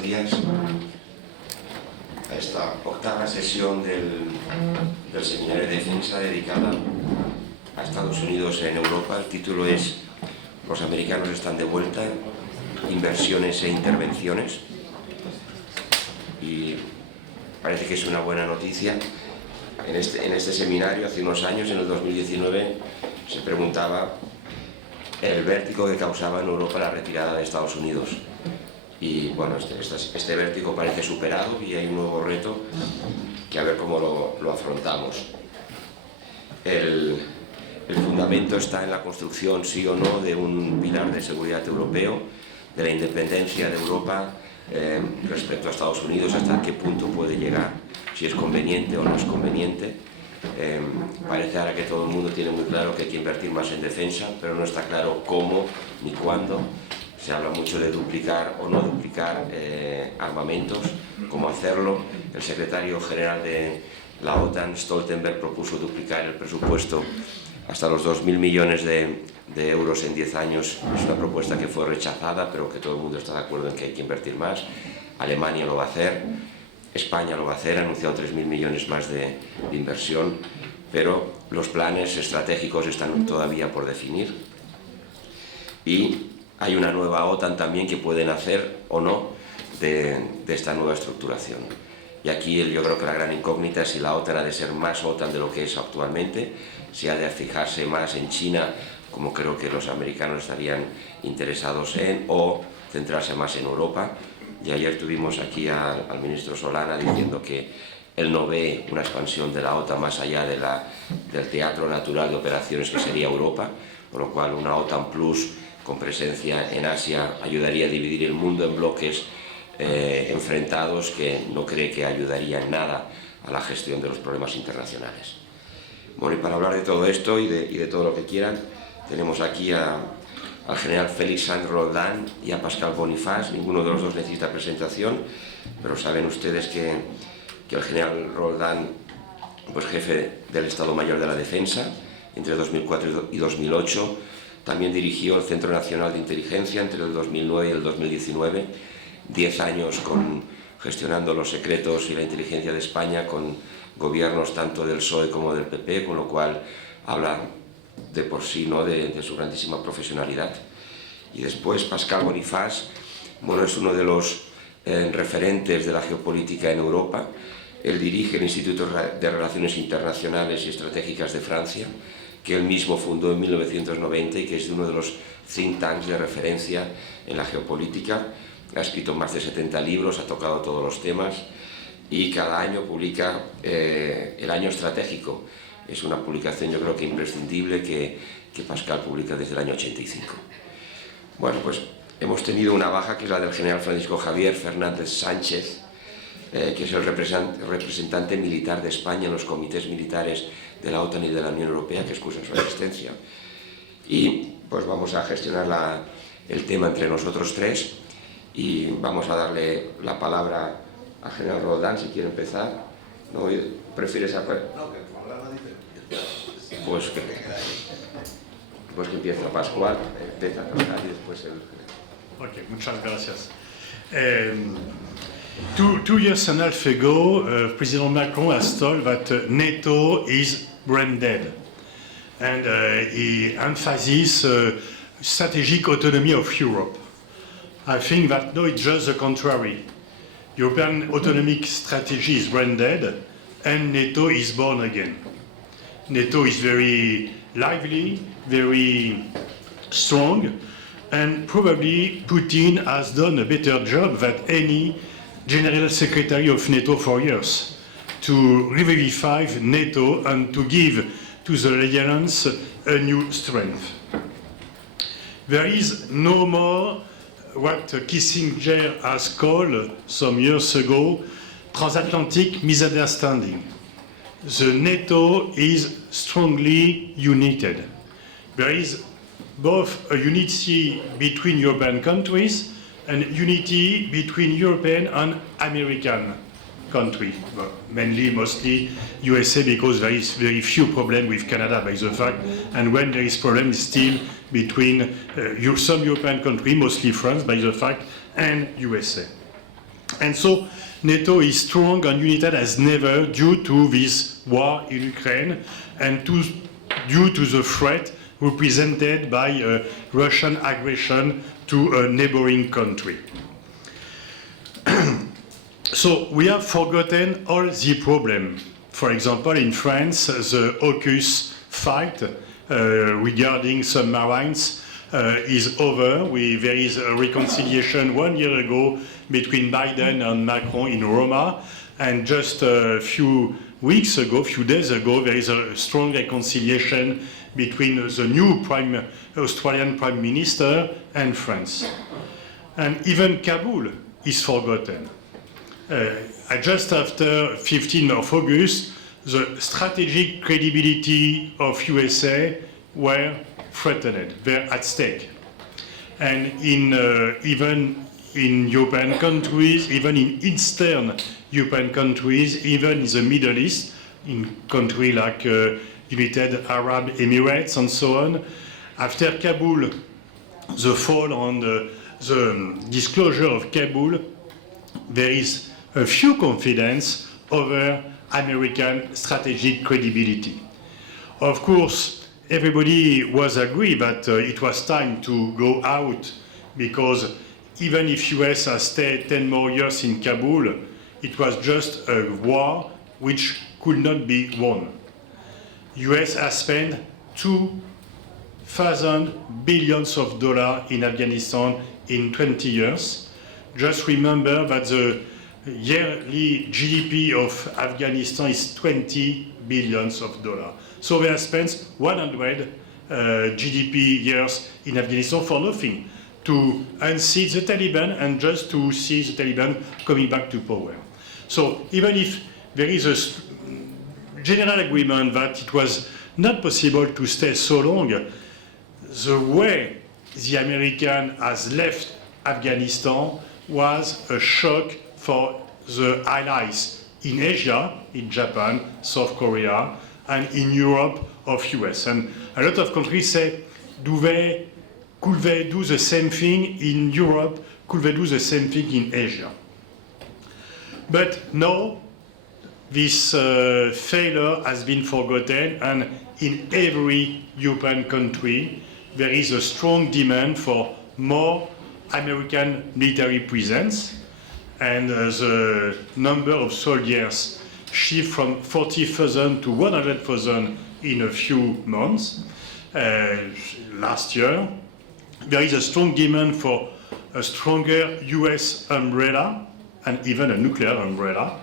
buenos días a esta octava sesión del Seminario de Defensa dedicada a Estados Unidos en Europa. El título es Los americanos están de vuelta, inversiones e intervenciones. Y parece que es una buena noticia. En este seminario, hace unos años, en el 2019, se preguntaba el vértigo que causaba en Europa la retirada de Estados Unidos. Y bueno, este vértigo parece superado y hay un nuevo reto que a ver cómo lo afrontamos. El fundamento está en la construcción, sí o no, de un pilar de seguridad europeo, de la independencia de Europa respecto a Estados Unidos, hasta qué punto puede llegar, si es conveniente o no es conveniente. Parece ahora que todo el mundo tiene muy claro que hay que invertir más en defensa, pero no está claro cómo ni cuándo. Se habla mucho de duplicar o no duplicar armamentos, cómo hacerlo. El secretario general de la OTAN, Stoltenberg, propuso duplicar el presupuesto hasta los 2.000 millones de euros en 10 años. Es una propuesta que fue rechazada, pero que todo el mundo está de acuerdo en que hay que invertir más. Alemania lo va a hacer, España lo va a hacer, ha anunciado 3.000 millones más de inversión, pero los planes estratégicos están todavía por definir. Y hay una nueva OTAN también que puede nacer o no de esta nueva estructuración. Y aquí yo creo que la gran incógnita es si la OTAN ha de ser más OTAN de lo que es actualmente, si ha de fijarse más en China, como creo que los americanos estarían interesados en, o centrarse más en Europa. Y ayer tuvimos aquí al ministro Solana diciendo que él no ve una expansión de la OTAN más allá del teatro natural de operaciones que sería Europa, por lo cual una OTAN Plus con presencia en Asia ayudaría a dividir el mundo en bloques enfrentados que no cree que ayudaría en nada a la gestión de los problemas internacionales. Bueno, y para hablar de todo esto y de todo lo que quieran, tenemos aquí al general Félix Saint-Roldan y a Pascal Boniface. Ninguno de los dos necesita presentación, pero saben ustedes que el general Roldan, pues jefe del Estado Mayor de la Defensa entre 2004 y 2008, también dirigió el Centro Nacional de Inteligencia entre el 2009 y el 2019, 10 años gestionando los secretos y la inteligencia de España con gobiernos tanto del PSOE como del PP, con lo cual habla de por sí, ¿no?, de su grandísima profesionalidad. Y después Pascal Boniface, bueno, es uno de los referentes de la geopolítica en Europa. Él dirige el Instituto de Relaciones Internacionales y Estratégicas de Francia, que él mismo fundó en 1990 y que es uno de los think tanks de referencia en la geopolítica. Ha escrito más de 70 libros, ha tocado todos los temas y cada año publica el Año Estratégico. Es una publicación, yo creo que imprescindible, que Pascal publica desde el año 85. Bueno, pues hemos tenido una baja, que es la del general Francisco Javier Fernández Sánchez, que es el representante militar de España en los comités militares de la OTAN y de la Unión Europea, que excusan su existencia. Y pues vamos a gestionar el tema entre nosotros tres y vamos a darle la palabra al general Roldan, si quiere empezar. ¿No prefieres No, que tu programa dice. Pues que empieza Pascual, empieza a trabajar y después el... Ok, muchas gracias. 2 years and a half ago, President Macron has told that NATO is brain dead, and he emphasizes strategic autonomy of Europe. I think that no, it's just the contrary. European autonomic strategy is brain dead, and NATO is born again. NATO is very lively, very strong, and probably Putin has done a better job than any General Secretary of NATO for years to revivify NATO and to give to the alliance a new strength. There is no more what Kissinger has called some years ago transatlantic misunderstanding. The NATO is strongly united. There is both a unity between European countries and unity between European and American countries, mostly USA, because there is very few problems with Canada by the fact, and when there is problem still between some European countries, mostly France by the fact, and USA. And so NATO is strong and united as never due to this war in Ukraine and due to the threat represented by Russian aggression to a neighboring country. So we have forgotten all the problem. For example, in France, the AUKUS fight regarding submarines is over. There is a reconciliation 1 year ago between Biden and Macron in Roma, and just a few days ago, there is a strong reconciliation between the new Australian Prime Minister and France. And even Kabul is forgotten. Just after 15th of August, the strategic credibility of USA were threatened, were at stake. And even in European countries, even in Eastern European countries, even in the Middle East, in countries like United Arab Emirates and so on, after Kabul, the fall on the disclosure of Kabul, there is a few confidence over American strategic credibility. Of course, everybody was agreed that it was time to go out, because even if US has stayed 10 more years in Kabul, it was just a war which could not be won. US has spent $2,000 billion in Afghanistan in 20 years. Just remember that the yearly GDP of Afghanistan is $20 billion. So they have spent 100 GDP years in Afghanistan for nothing, to unseat the Taliban and just to see the Taliban coming back to power. So even if there is a general agreement that it was not possible to stay so long, the way the American has left Afghanistan was a shock for the allies in Asia, in Japan, South Korea, and in Europe of US. And a lot of countries say, could they do the same thing in Europe? Could they do the same thing in Asia? But now, this failure has been forgotten, and in every European country, there is a strong demand for more American military presence, and the number of soldiers shift from 40,000 to 100,000 in a few months. Last year, there is a strong demand for a stronger US umbrella, and even a nuclear umbrella,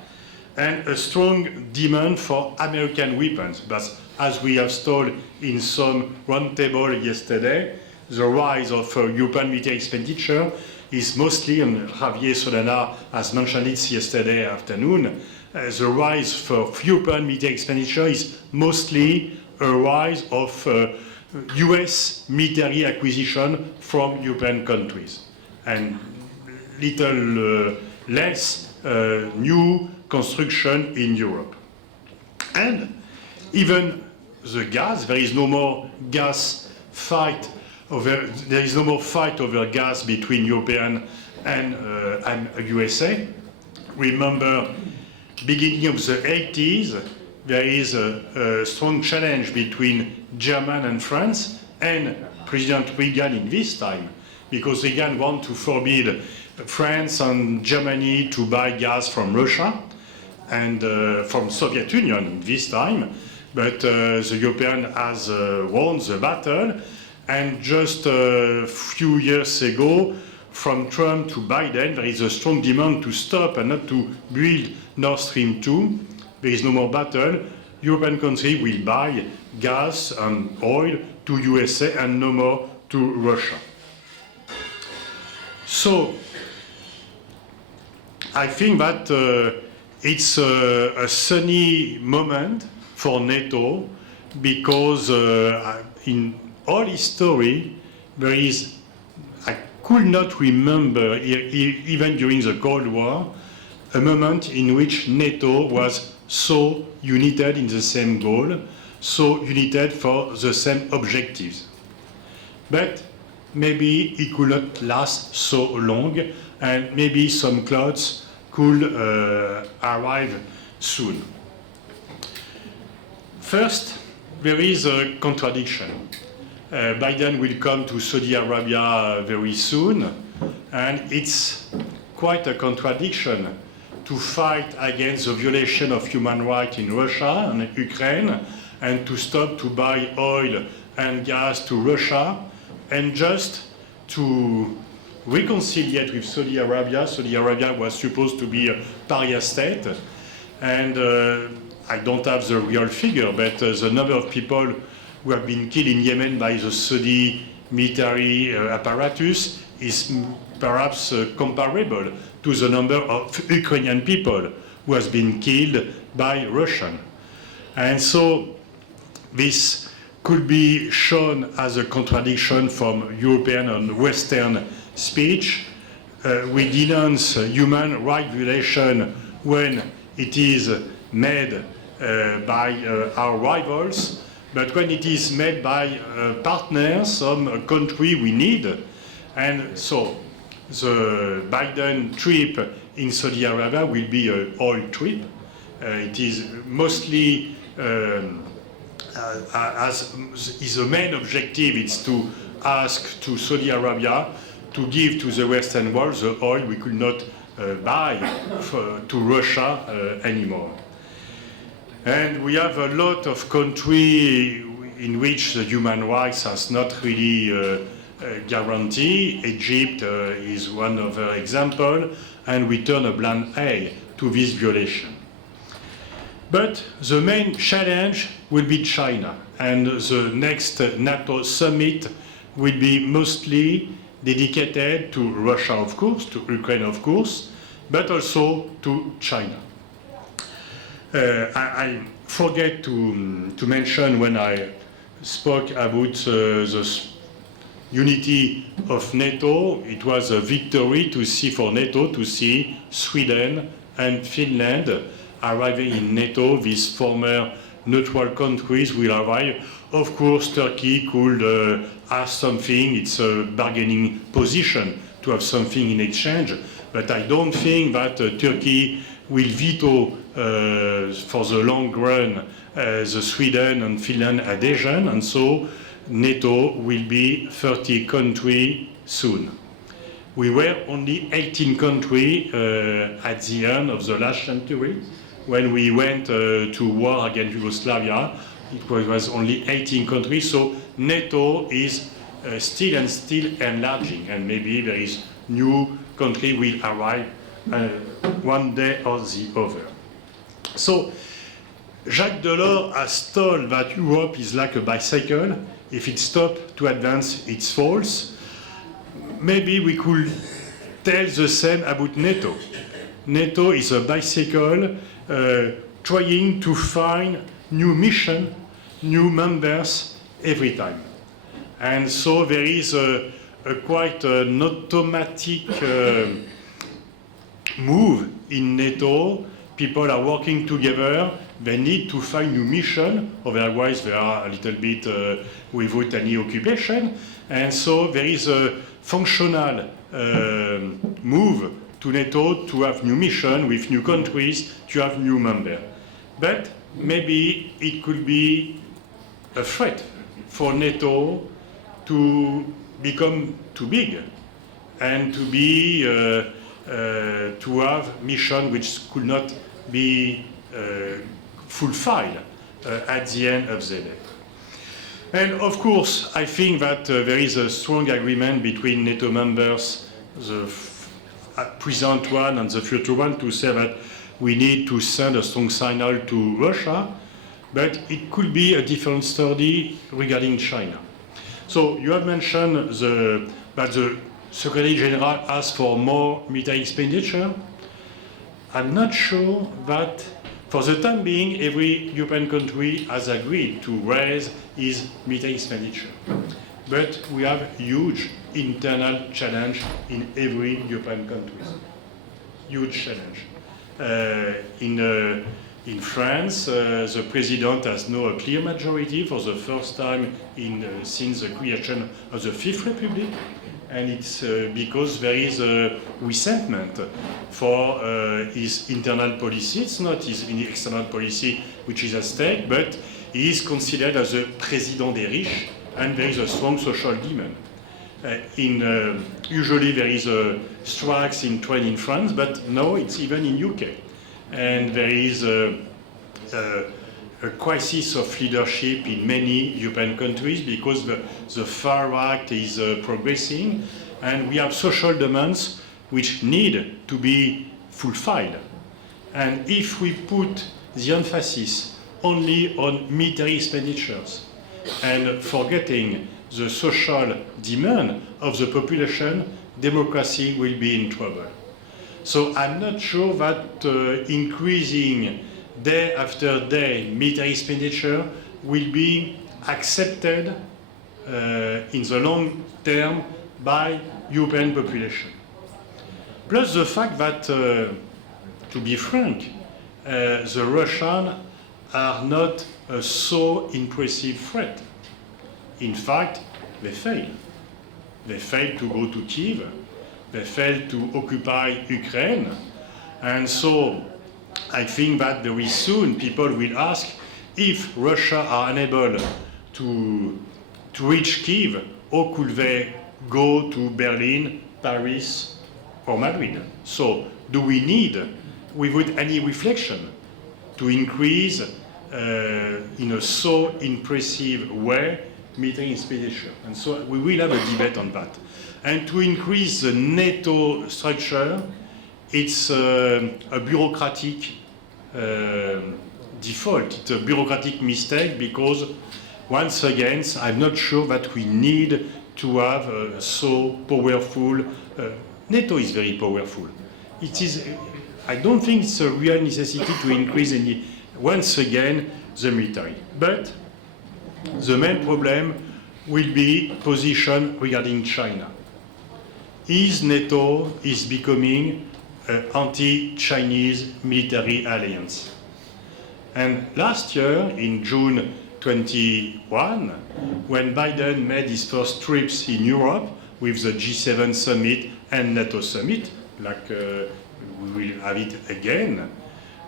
and a strong demand for American weapons. But as we have told in some roundtable yesterday, the rise of European military expenditure is mostly, and Javier Solana has mentioned it yesterday afternoon, the rise for European military expenditure is mostly a rise of US military acquisition from European countries, and little less new construction in Europe. And even the gas, there is no more gas fight over, there is no more fight over gas between European and USA. Remember, beginning of the 80s, there is a strong challenge between Germany and France, and President Reagan in this time, because Reagan wanted to forbid France and Germany to buy gas from Russia and from Soviet Union this time, but the European has won the battle, and just a few years ago, from Trump to Biden, there is a strong demand to stop and not to build Nord Stream 2. There is no more battle. European countries will buy gas and oil to USA and no more to Russia. So I think that it's a sunny moment for NATO, because in all history there is, I could not remember, even during the Cold War, a moment in which NATO was so united in the same goal, so united for the same objectives. But maybe it could not last so long, and maybe some clouds could arrive soon. First, there is a contradiction. Biden will come to Saudi Arabia very soon, and it's quite a contradiction to fight against the violation of human rights in Russia and Ukraine, and to stop to buy oil and gas to Russia, and just to reconcile with Saudi Arabia. Saudi Arabia was supposed to be a pariah state, and I don't have the real figure, but the number of people who have been killed in Yemen by the Saudi military apparatus is perhaps comparable to the number of Ukrainian people who has been killed by Russian. And so this could be shown as a contradiction from European and Western speech. We denounce human rights violation when it is made by our rivals, but when it is made by partners, some country we need. And so the Biden trip in Saudi Arabia will be an oil trip. It is mostly, as is the main objective, it's to ask to Saudi Arabia to give to the Western world the oil we could not buy to Russia anymore. And we have a lot of countries in which the human rights has not really guaranteed. Egypt is one of the examples, and we turn a blind eye to this violation. But the main challenge will be China, and the next NATO summit will be mostly dedicated to Russia, of course, to Ukraine, of course, but also to China. I forget to mention when I spoke about the unity of NATO, it was a victory for NATO to see Sweden and Finland arriving in NATO. These former neutral countries will arrive. Of course, Turkey could ask something. It's a bargaining position to have something in exchange. But I don't think that Turkey will veto for the long run the Sweden and Finland adhesion, and so NATO will be 30 countries soon. We were only 18 countries at the end of the last century. When we went to war against Yugoslavia, it was only 18 countries, so NATO is still enlarging, and maybe there is new country will arrive one day or the other. So Jacques Delors has told that Europe is like a bicycle. If it stops to advance, it falls. Maybe we could tell the same about NATO. NATO is a bicycle trying to find new mission, new members every time. And so there is quite an automatic move in NATO. People are working together. They need to find new mission, otherwise they are a little bit without any occupation. And so there is a functional move to NATO to have new mission with new countries, to have new members. But maybe it could be a threat for NATO to become too big and to be to have mission which could not be fulfilled at the end of the day. And of course, I think that there is a strong agreement between NATO members, the present one and the future one, to say that we need to send a strong signal to Russia, but it could be a different story regarding China. So you have mentioned that the Secretary General asked for more military expenditure. I'm not sure that for the time being every European country has agreed to raise its military expenditure. But we have huge internal challenge in every European country. Huge challenge. In France, the president has now a clear majority for the first time since the creation of the Fifth Republic. and it's because there is a resentment for his internal policy. It's not his external policy which is at stake, but he is considered as a président des riches, and there is a strong social demand. Usually there is strikes in train in France, but now it's even in UK. And there is a crisis of leadership in many European countries because the far right is progressing, and we have social demands which need to be fulfilled. And if we put the emphasis only on military expenditures and forgetting the social demand of the population, democracy will be in trouble. So I'm not sure that increasing day after day military expenditure will be accepted in the long term by European population. Plus the fact that, to be frank, the Russians are not a so impressive threat. In fact, they failed. They failed to go to Kiev. They failed to occupy Ukraine. And so I think that very soon people will ask if Russia are unable to reach Kiev, how could they go to Berlin, Paris, or Madrid? So do we need, without any reflection, to increase in a so impressive way military expenditure? And so we will have a debate on that. And to increase the NATO structure, it's a bureaucratic default. It's a bureaucratic mistake because, once again, I'm not sure that we need to have a so powerful. NATO is very powerful. It is. I don't think it's a real necessity to increase any. Once again, the military. But the main problem will be position regarding China. Is NATO is becoming an anti-Chinese military alliance? And last year, in June 21, when Biden made his first trips in Europe with the G7 summit and NATO summit, like we will have it again,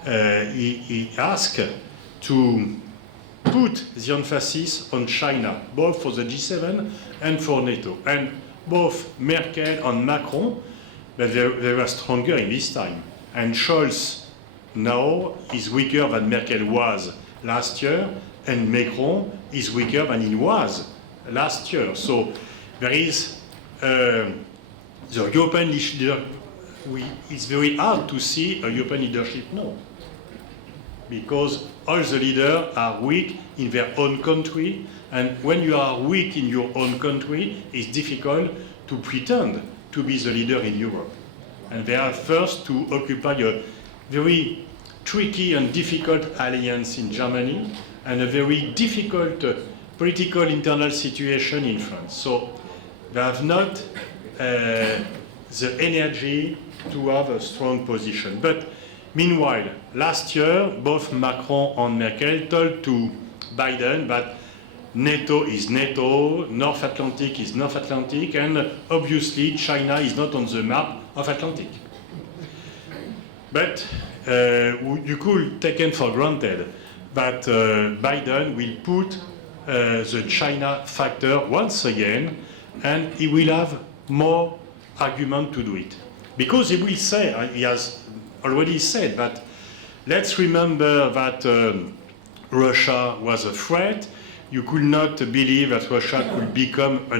he asked to put the emphasis on China, both for the G7 and for NATO. And both Merkel and Macron, but they were stronger in this time. And Scholz now is weaker than Merkel was last year, and Macron is weaker than he was last year. So there is the European leadership. It's very hard to see a European leadership now, because all the leaders are weak in their own country, and when you are weak in your own country, it's difficult to pretend to be the leader in Europe. And they are first to occupy a very tricky and difficult alliance in Germany, and a very difficult political internal situation in France. So they have not the energy to have a strong position. But meanwhile, last year, both Macron and Merkel told to Biden that NATO is NATO, North Atlantic is North Atlantic, and obviously China is not on the map of Atlantic. But you could take it for granted that Biden will put the China factor once again, and he will have more argument to do it. Because he will say, he has already said that, let's remember that Russia was a threat. You could not believe that Russia could become a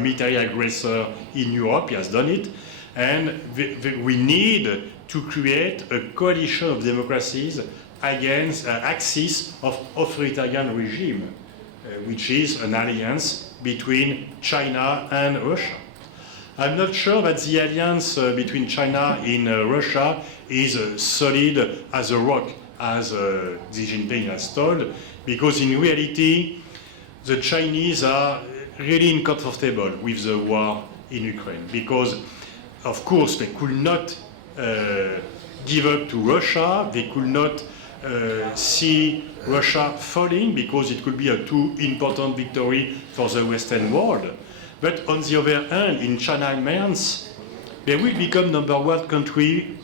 military aggressor in Europe. He has done it. And we need to create a coalition of democracies against an axis of authoritarian regime, which is an alliance between China and Russia. I'm not sure that the alliance between China and Russia is solid as a rock, as Xi Jinping has told, because in reality, the Chinese are really uncomfortable with the war in Ukraine, because, of course, they could not give up to Russia, they could not see Russia falling, because it could be a too important victory for the Western world. But on the other hand, in China hands, they will become number one country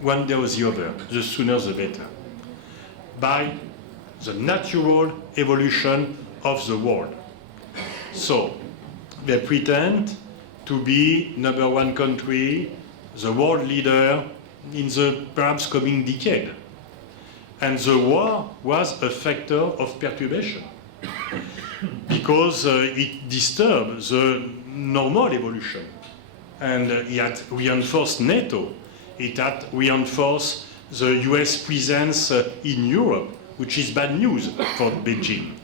one day or the other, the sooner the better, by the natural evolution of the world. So they pretend to be number one country, the world leader in the perhaps coming decade. And the war was a factor of perturbation because it disturbed the normal evolution. And it had reinforced NATO. It had reinforced the US presence in Europe, which is bad news for Beijing.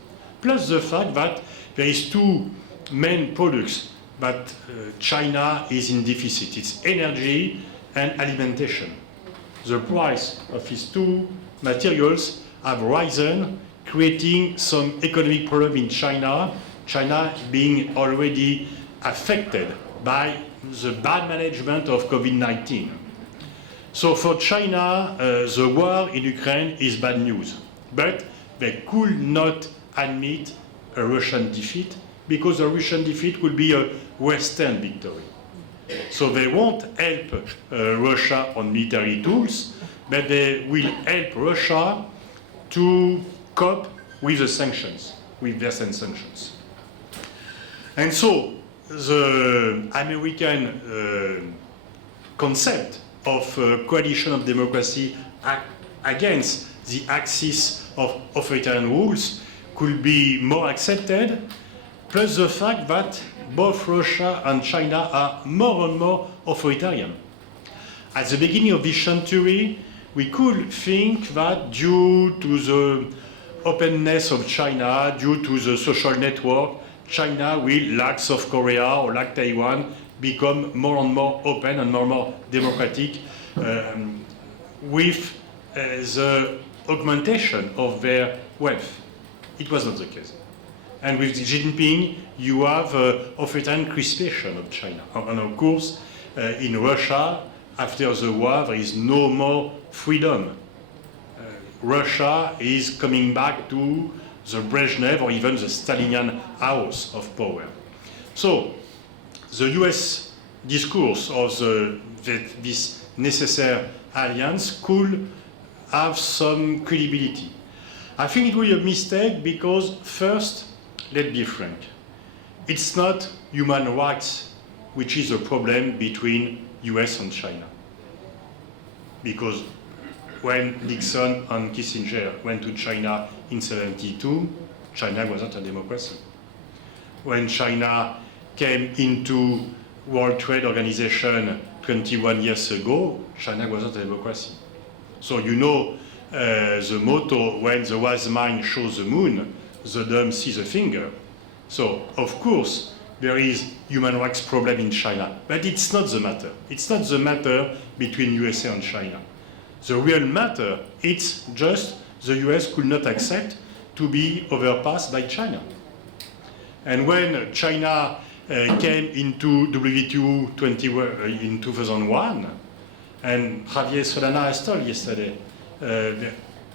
Plus the fact that there is two main products that China is in deficit. It's energy and alimentation. The price of these two materials have risen, creating some economic problem in China, China being already affected by the bad management of COVID-19. So for China, the war in Ukraine is bad news. But they could not admit a Russian defeat because a Russian defeat would be a Western victory. So they won't help Russia on military tools, but they will help Russia to cope with the sanctions, with their sanctions. And so the American concept of coalition of democracy against the axis of authoritarian rules could be more accepted, plus the fact that both Russia and China are more and more authoritarian. At the beginning of this century, we could think that due to the openness of China, due to the social network, China will, like South Korea or like Taiwan, become more and more open and more democratic with the augmentation of their wealth. It was not the case. And with Xi Jinping, you have authoritarian crispation of China. And of course, in Russia, after the war, there is no more freedom. Russia is coming back to the Brezhnev or even the Stalinian house of power. So, the US discourse of this necessary alliance could have some credibility. I think it will be a mistake because, first, let's be frank, it's not human rights which is a problem between US and China. Because when Nixon and Kissinger went to China in 1972, China wasn't a democracy. When China came into World Trade Organization 21 years ago, China wasn't a democracy. So you know the motto, when the wise mind shows the moon, the dumb sees the finger. So, of course, there is human rights problem in China, but it's not the matter. It's not the matter between USA and China. The real matter, it's just the US could not accept to be overpassed by China. And when China came into WTO in 2001, and Javier Solana has told yesterday,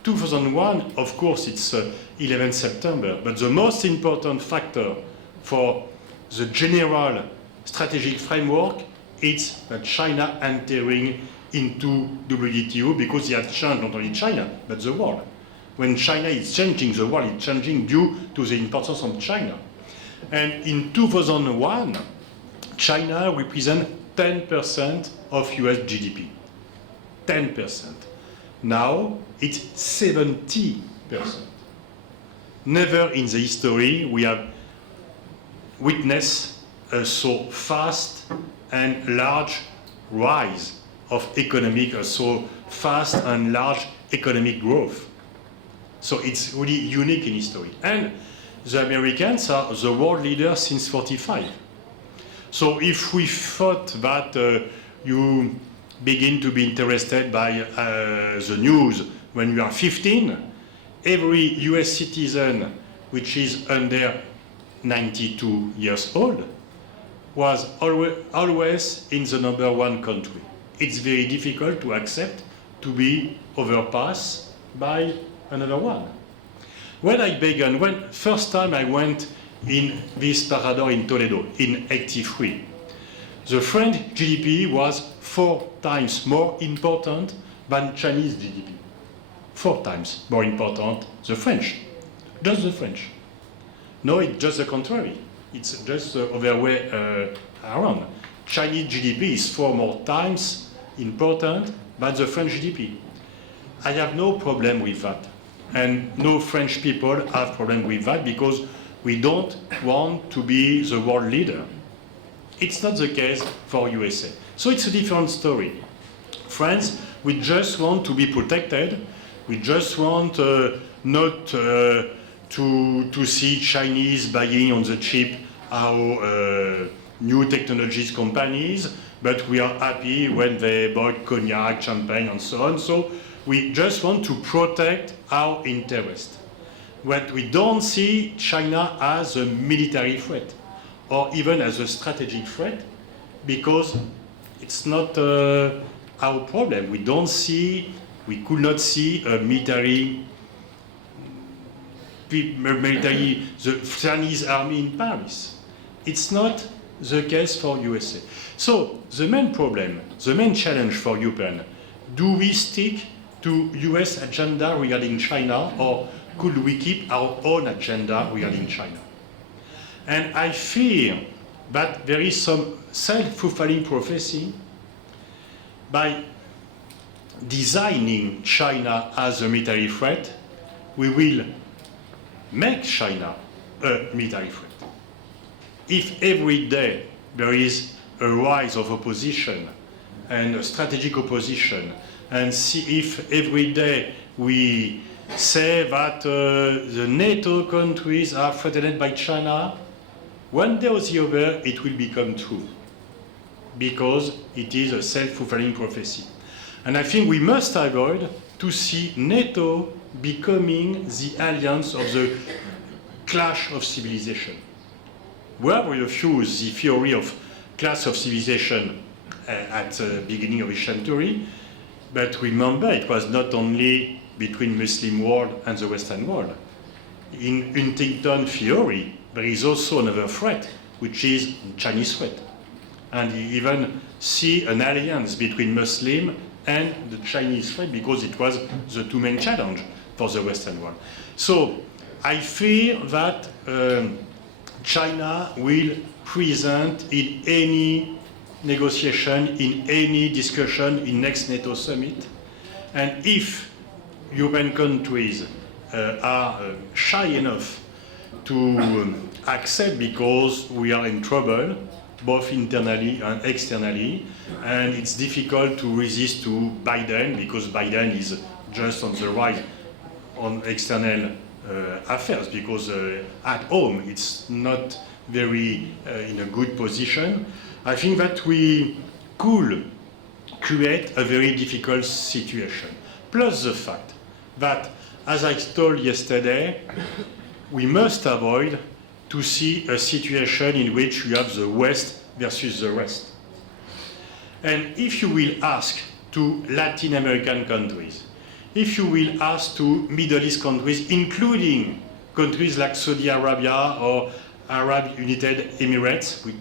2001, of course, it's 11 September, but the most important factor for the general strategic framework is that China entering into WTO because it has changed not only China, but the world. When China is changing, the world is changing due to the importance of China. And in 2001, China represents 10% of US GDP. 10%. Now, it's 70%. Never in the history we have witnessed a so fast and large rise of economic, so fast and large economic growth. So it's really unique in history. And the Americans are the world leaders since 1945. So if we thought that you begin to be interested by the news when you are 15, every US citizen which is under 92 years old was always in the number one country. It's very difficult to accept to be overpassed by another one. When I began, when first time I went in this Parador in Toledo in '83. The French GDP was 4 times more important than Chinese GDP. 4 times more important the French, just the French. No, it's just the contrary. It's just the other way around. Chinese GDP is 4 more times important than the French GDP. I have no problem with that. And no French people have problem with that because we don't want to be the world leader. It's not the case for USA. So it's a different story. France, we just want to be protected. We just want not to see Chinese buying on the cheap our new technologies companies, but we are happy when they buy cognac, champagne, and so on. So we just want to protect our interest. What we don't see China as a military threat or even as a strategic threat because it's not our problem. We could not see a military, the Chinese army in Paris. It's not the case for USA. So the main problem, the main challenge for Europe, do we stick to US agenda regarding China or could we keep our own agenda regarding China? And I fear that there is some self-fulfilling prophecy by designing China as a military threat, we will make China a military threat. If every day there is a rise of opposition and a strategic opposition, and see if every day we say that the NATO countries are threatened by China, one day or the other it will become true because it is a self-fulfilling prophecy. And I think we must avoid to see NATO becoming the alliance of the clash of civilization. We have refused the theory of clash of civilization at the beginning of the century, but remember it was not only between Muslim world and the Western world. In Huntington theory, there is also another threat, which is Chinese threat. And he even see an alliance between Muslim and the Chinese threat because it was the two main challenge for the Western world. So I fear that China will present in any negotiation, in any discussion in next NATO summit. And if European countries are shy enough to accept because we are in trouble, both internally and externally, and it's difficult to resist to Biden because Biden is just on the rise on external affairs because at home it's not very in a good position. I think that we could create a very difficult situation. Plus the fact that, as I told yesterday, we must avoid to see a situation in which you have the West versus the rest. And if you will ask to Latin American countries, if you will ask to Middle East countries, including countries like Saudi Arabia or Arab United Emirates, which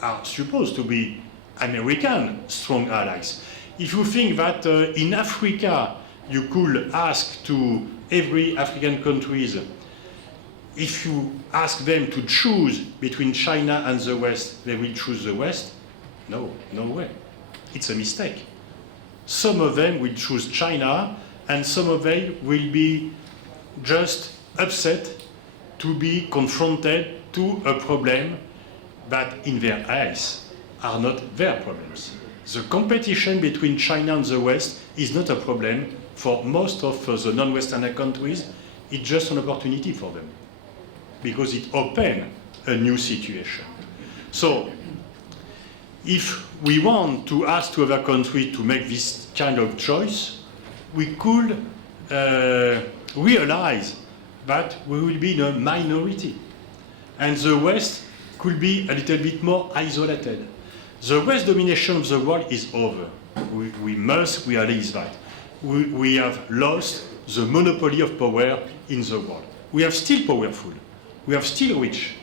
are supposed to be American strong allies, if you think that in Africa you could ask to every African countries, if you ask them to choose between China and the West, they will choose the West? No, no way. It's a mistake. Some of them will choose China, and some of them will be just upset to be confronted to a problem that in their eyes are not their problems. The competition between China and the West is not a problem for most of the non-Western countries. It's just an opportunity for them because it opens a new situation. So if we want to ask to other countries to make this kind of choice, we could realize that we will be in a minority. And the West could be a little bit more isolated. The West domination of the world is over. We must realize that. We have lost the monopoly of power in the world. We are still powerful. We are still rich.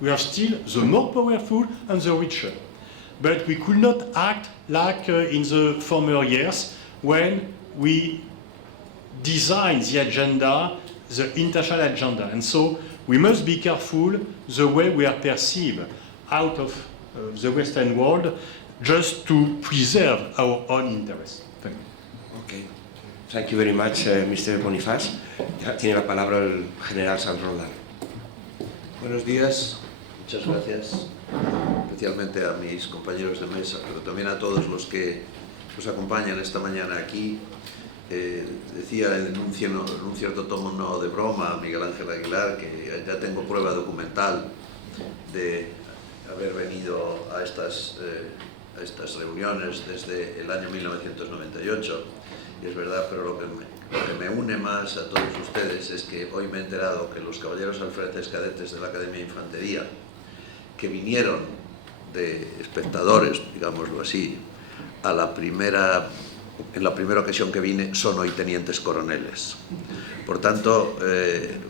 we are still the more powerful and the richer. But we could not act like in the former years when we designed the agenda, the international agenda. And so we must be careful the way we are perceived out of the Western world just to preserve our own interests. Thank you. Okay. Thank you very much, Mr. Bonifaz. Ya tiene la palabra el general Sanz Roldán. Buenos días, muchas gracias, especialmente a mis compañeros de mesa, pero también a todos los que nos acompañan esta mañana aquí. Decía en un cierto tono de broma Miguel Ángel Aguilar que ya tengo prueba documental de haber venido a estas reuniones desde el año 1998, y es verdad, pero lo que me une más a todos ustedes es que hoy me he enterado que los caballeros alfereces cadetes de la Academia de Infantería, que vinieron de espectadores, digámoslo así, en la primera ocasión que vine, son hoy tenientes coroneles. Por tanto,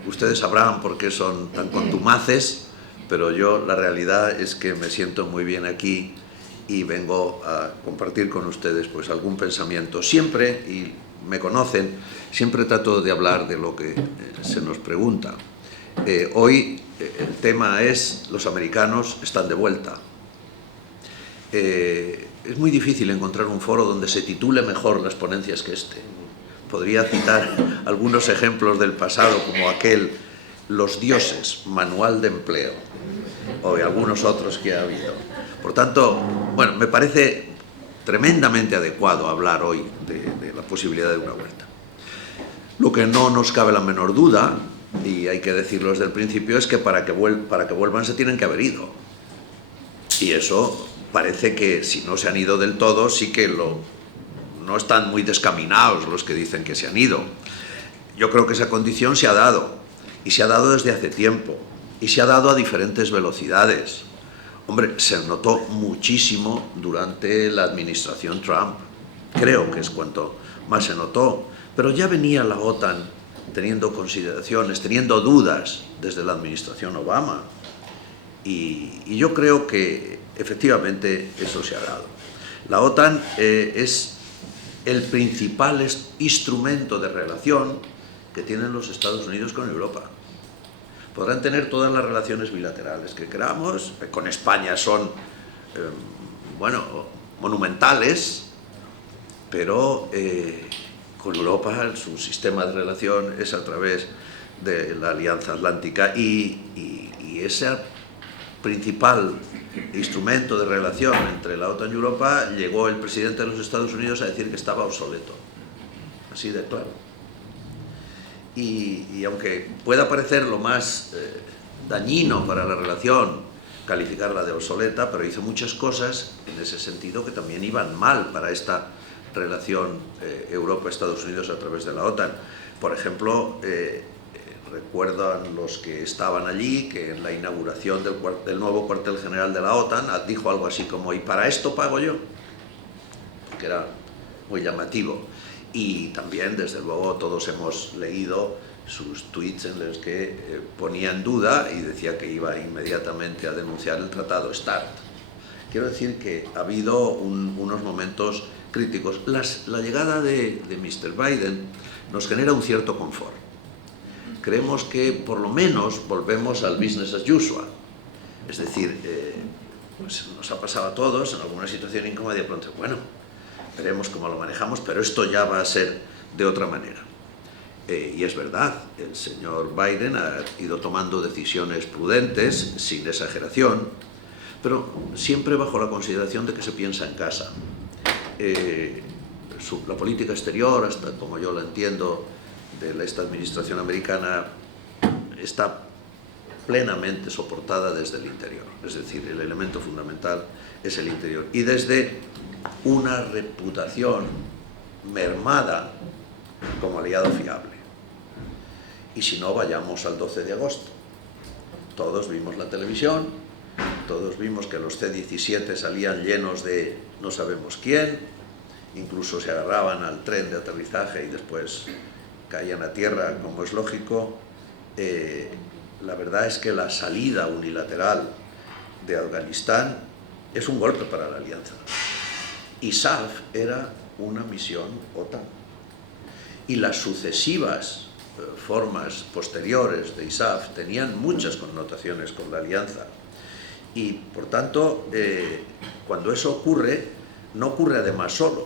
ustedes sabrán por qué son tan contumaces, pero yo la realidad es que me siento muy bien aquí y vengo a compartir con ustedes pues algún pensamiento. Siempre, y me conocen, siempre trato de hablar de lo que se nos pregunta. Hoy el tema es: los americanos están de vuelta. Es muy difícil encontrar un foro donde se titule mejor las ponencias que este. Podría citar algunos ejemplos del pasado, como aquel Los dioses, manual de empleo, o algunos otros que ha habido. Por tanto, bueno, me parece tremendamente adecuado hablar hoy de la posibilidad de una vuelta. Lo que no nos cabe la menor duda, y hay que decirlo desde el principio, es que para que vuelvan se tienen que haber ido. Y eso parece que, si no se han ido del todo, sí que no están muy descaminados los que dicen que se han ido. Yo creo que esa condición se ha dado, y se ha dado desde hace tiempo, y se ha dado a diferentes velocidades. Hombre, se notó muchísimo durante la administración Trump. Creo que es cuanto más se notó. Pero ya venía la OTAN teniendo consideraciones, teniendo dudas desde la administración Obama. Y yo creo que efectivamente eso se ha dado. La OTAN es el principal instrumento de relación que tienen los Estados Unidos con Europa. Podrán tener todas las relaciones bilaterales que queramos, con España son, monumentales, pero con Europa su sistema de relación es a través de la Alianza Atlántica, y ese principal instrumento de relación entre la OTAN y Europa llegó el presidente de los Estados Unidos a decir que estaba obsoleto, así de claro. Y aunque pueda parecer lo más dañino para la relación calificarla de obsoleta, pero hizo muchas cosas en ese sentido que también iban mal para esta relación Europa-Estados Unidos a través de la OTAN. Por ejemplo, recuerdan los que estaban allí que en la inauguración del nuevo cuartel general de la OTAN dijo algo así como: ¿y para esto pago yo? Que era muy llamativo. Y también, desde luego, todos hemos leído sus tweets en los que ponía en duda y decía que iba inmediatamente a denunciar el Tratado START. Quiero decir que ha habido unos momentos críticos. La llegada de Mr. Biden nos genera un cierto confort. Creemos que por lo menos volvemos al business as usual. Es decir, pues nos ha pasado a todos en alguna situación incómoda y de pronto, bueno, veremos cómo lo manejamos, pero esto ya va a ser de otra manera. Y es verdad, el señor Biden ha ido tomando decisiones prudentes, sin exageración, pero siempre bajo la consideración de que se piensa en casa. La política exterior, hasta como yo la entiendo, de esta administración americana, está plenamente soportada desde el interior. Es decir, el elemento fundamental es el interior. Y desde una reputación mermada como aliado fiable. Y si no, vayamos al 12 de agosto. Todos vimos la televisión, todos vimos que los C-17 salían llenos de no sabemos quién, incluso se agarraban al tren de aterrizaje y después caían a tierra, como es lógico. la verdad es que la salida unilateral de Afganistán es un golpe para la alianza. ISAF era una misión OTAN. Y las sucesivas formas posteriores de ISAF tenían muchas connotaciones con la alianza. Y, por tanto, cuando eso ocurre, no ocurre además solo,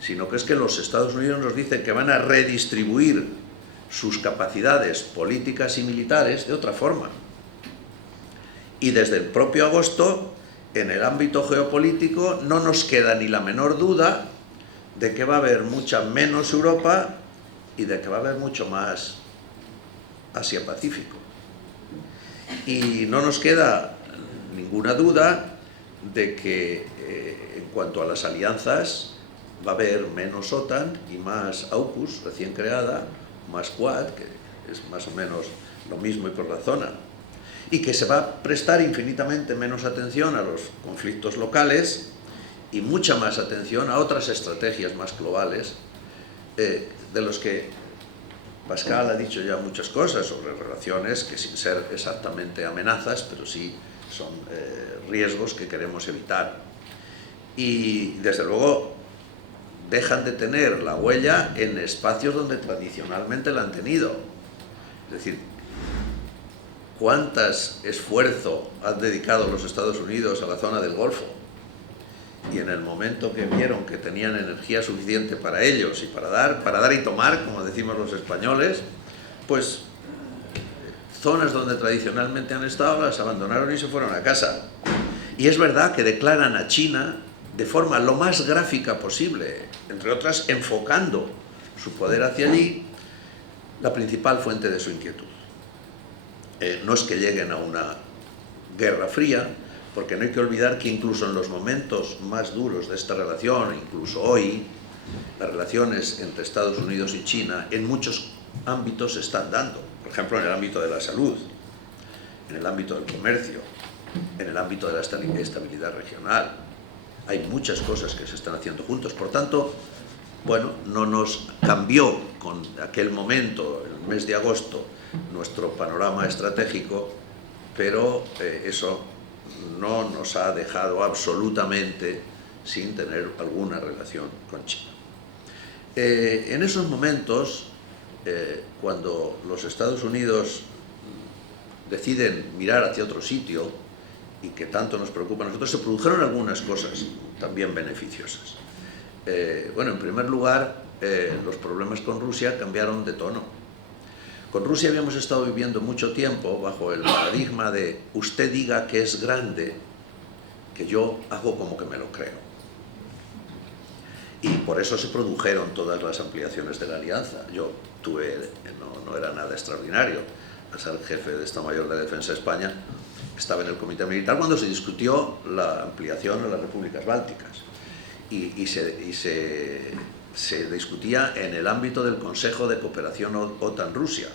sino que es que los Estados Unidos nos dicen que van a redistribuir sus capacidades políticas y militares de otra forma. Y desde el propio agosto, en el ámbito geopolítico, no nos queda ni la menor duda de que va a haber mucha menos Europa y de que va a haber mucho más Asia-Pacífico. Y no nos queda ninguna duda de que en cuanto a las alianzas va a haber menos OTAN y más AUKUS recién creada, más Quad, que es más o menos lo mismo y por la zona, y que se va a prestar infinitamente menos atención a los conflictos locales y mucha más atención a otras estrategias más globales, de los que Pascal ha dicho ya muchas cosas sobre relaciones que, sin ser exactamente amenazas, pero sí son riesgos que queremos evitar. Y, desde luego, dejan de tener la huella en espacios donde tradicionalmente la han tenido. Es decir, ¿cuántas esfuerzo han dedicado los Estados Unidos a la zona del Golfo? Y en el momento que vieron que tenían energía suficiente para ellos y para dar y tomar, como decimos los españoles, pues zonas donde tradicionalmente han estado las abandonaron y se fueron a casa. Y es verdad que declaran a China de forma lo más gráfica posible, entre otras enfocando su poder hacia allí, la principal fuente de su inquietud. No es que lleguen a una guerra fría, porque no hay que olvidar que incluso en los momentos más duros de esta relación, incluso hoy, las relaciones entre Estados Unidos y China en muchos ámbitos se están dando. Por ejemplo, en el ámbito de la salud, en el ámbito del comercio, en el ámbito de la estabilidad regional. Hay muchas cosas que se están haciendo juntos. Por tanto, bueno, no nos cambió con aquel momento, el mes de agosto, nuestro panorama estratégico, pero eso no nos ha dejado absolutamente sin tener alguna relación con China. En esos momentos, cuando los Estados Unidos deciden mirar hacia otro sitio y que tanto nos preocupa a nosotros, se produjeron algunas cosas también beneficiosas. Bueno, en primer lugar, los problemas con Rusia cambiaron de tono. Con Rusia habíamos estado viviendo mucho tiempo bajo el paradigma de usted diga que es grande, que yo hago como que me lo creo. Y por eso se produjeron todas las ampliaciones de la alianza. Yo no era nada extraordinario, al ser jefe de Estado Mayor de Defensa de España, estaba en el Comité Militar cuando se discutió la ampliación a las repúblicas bálticas. Y se discutía en el ámbito del Consejo de Cooperación OTAN-Rusia.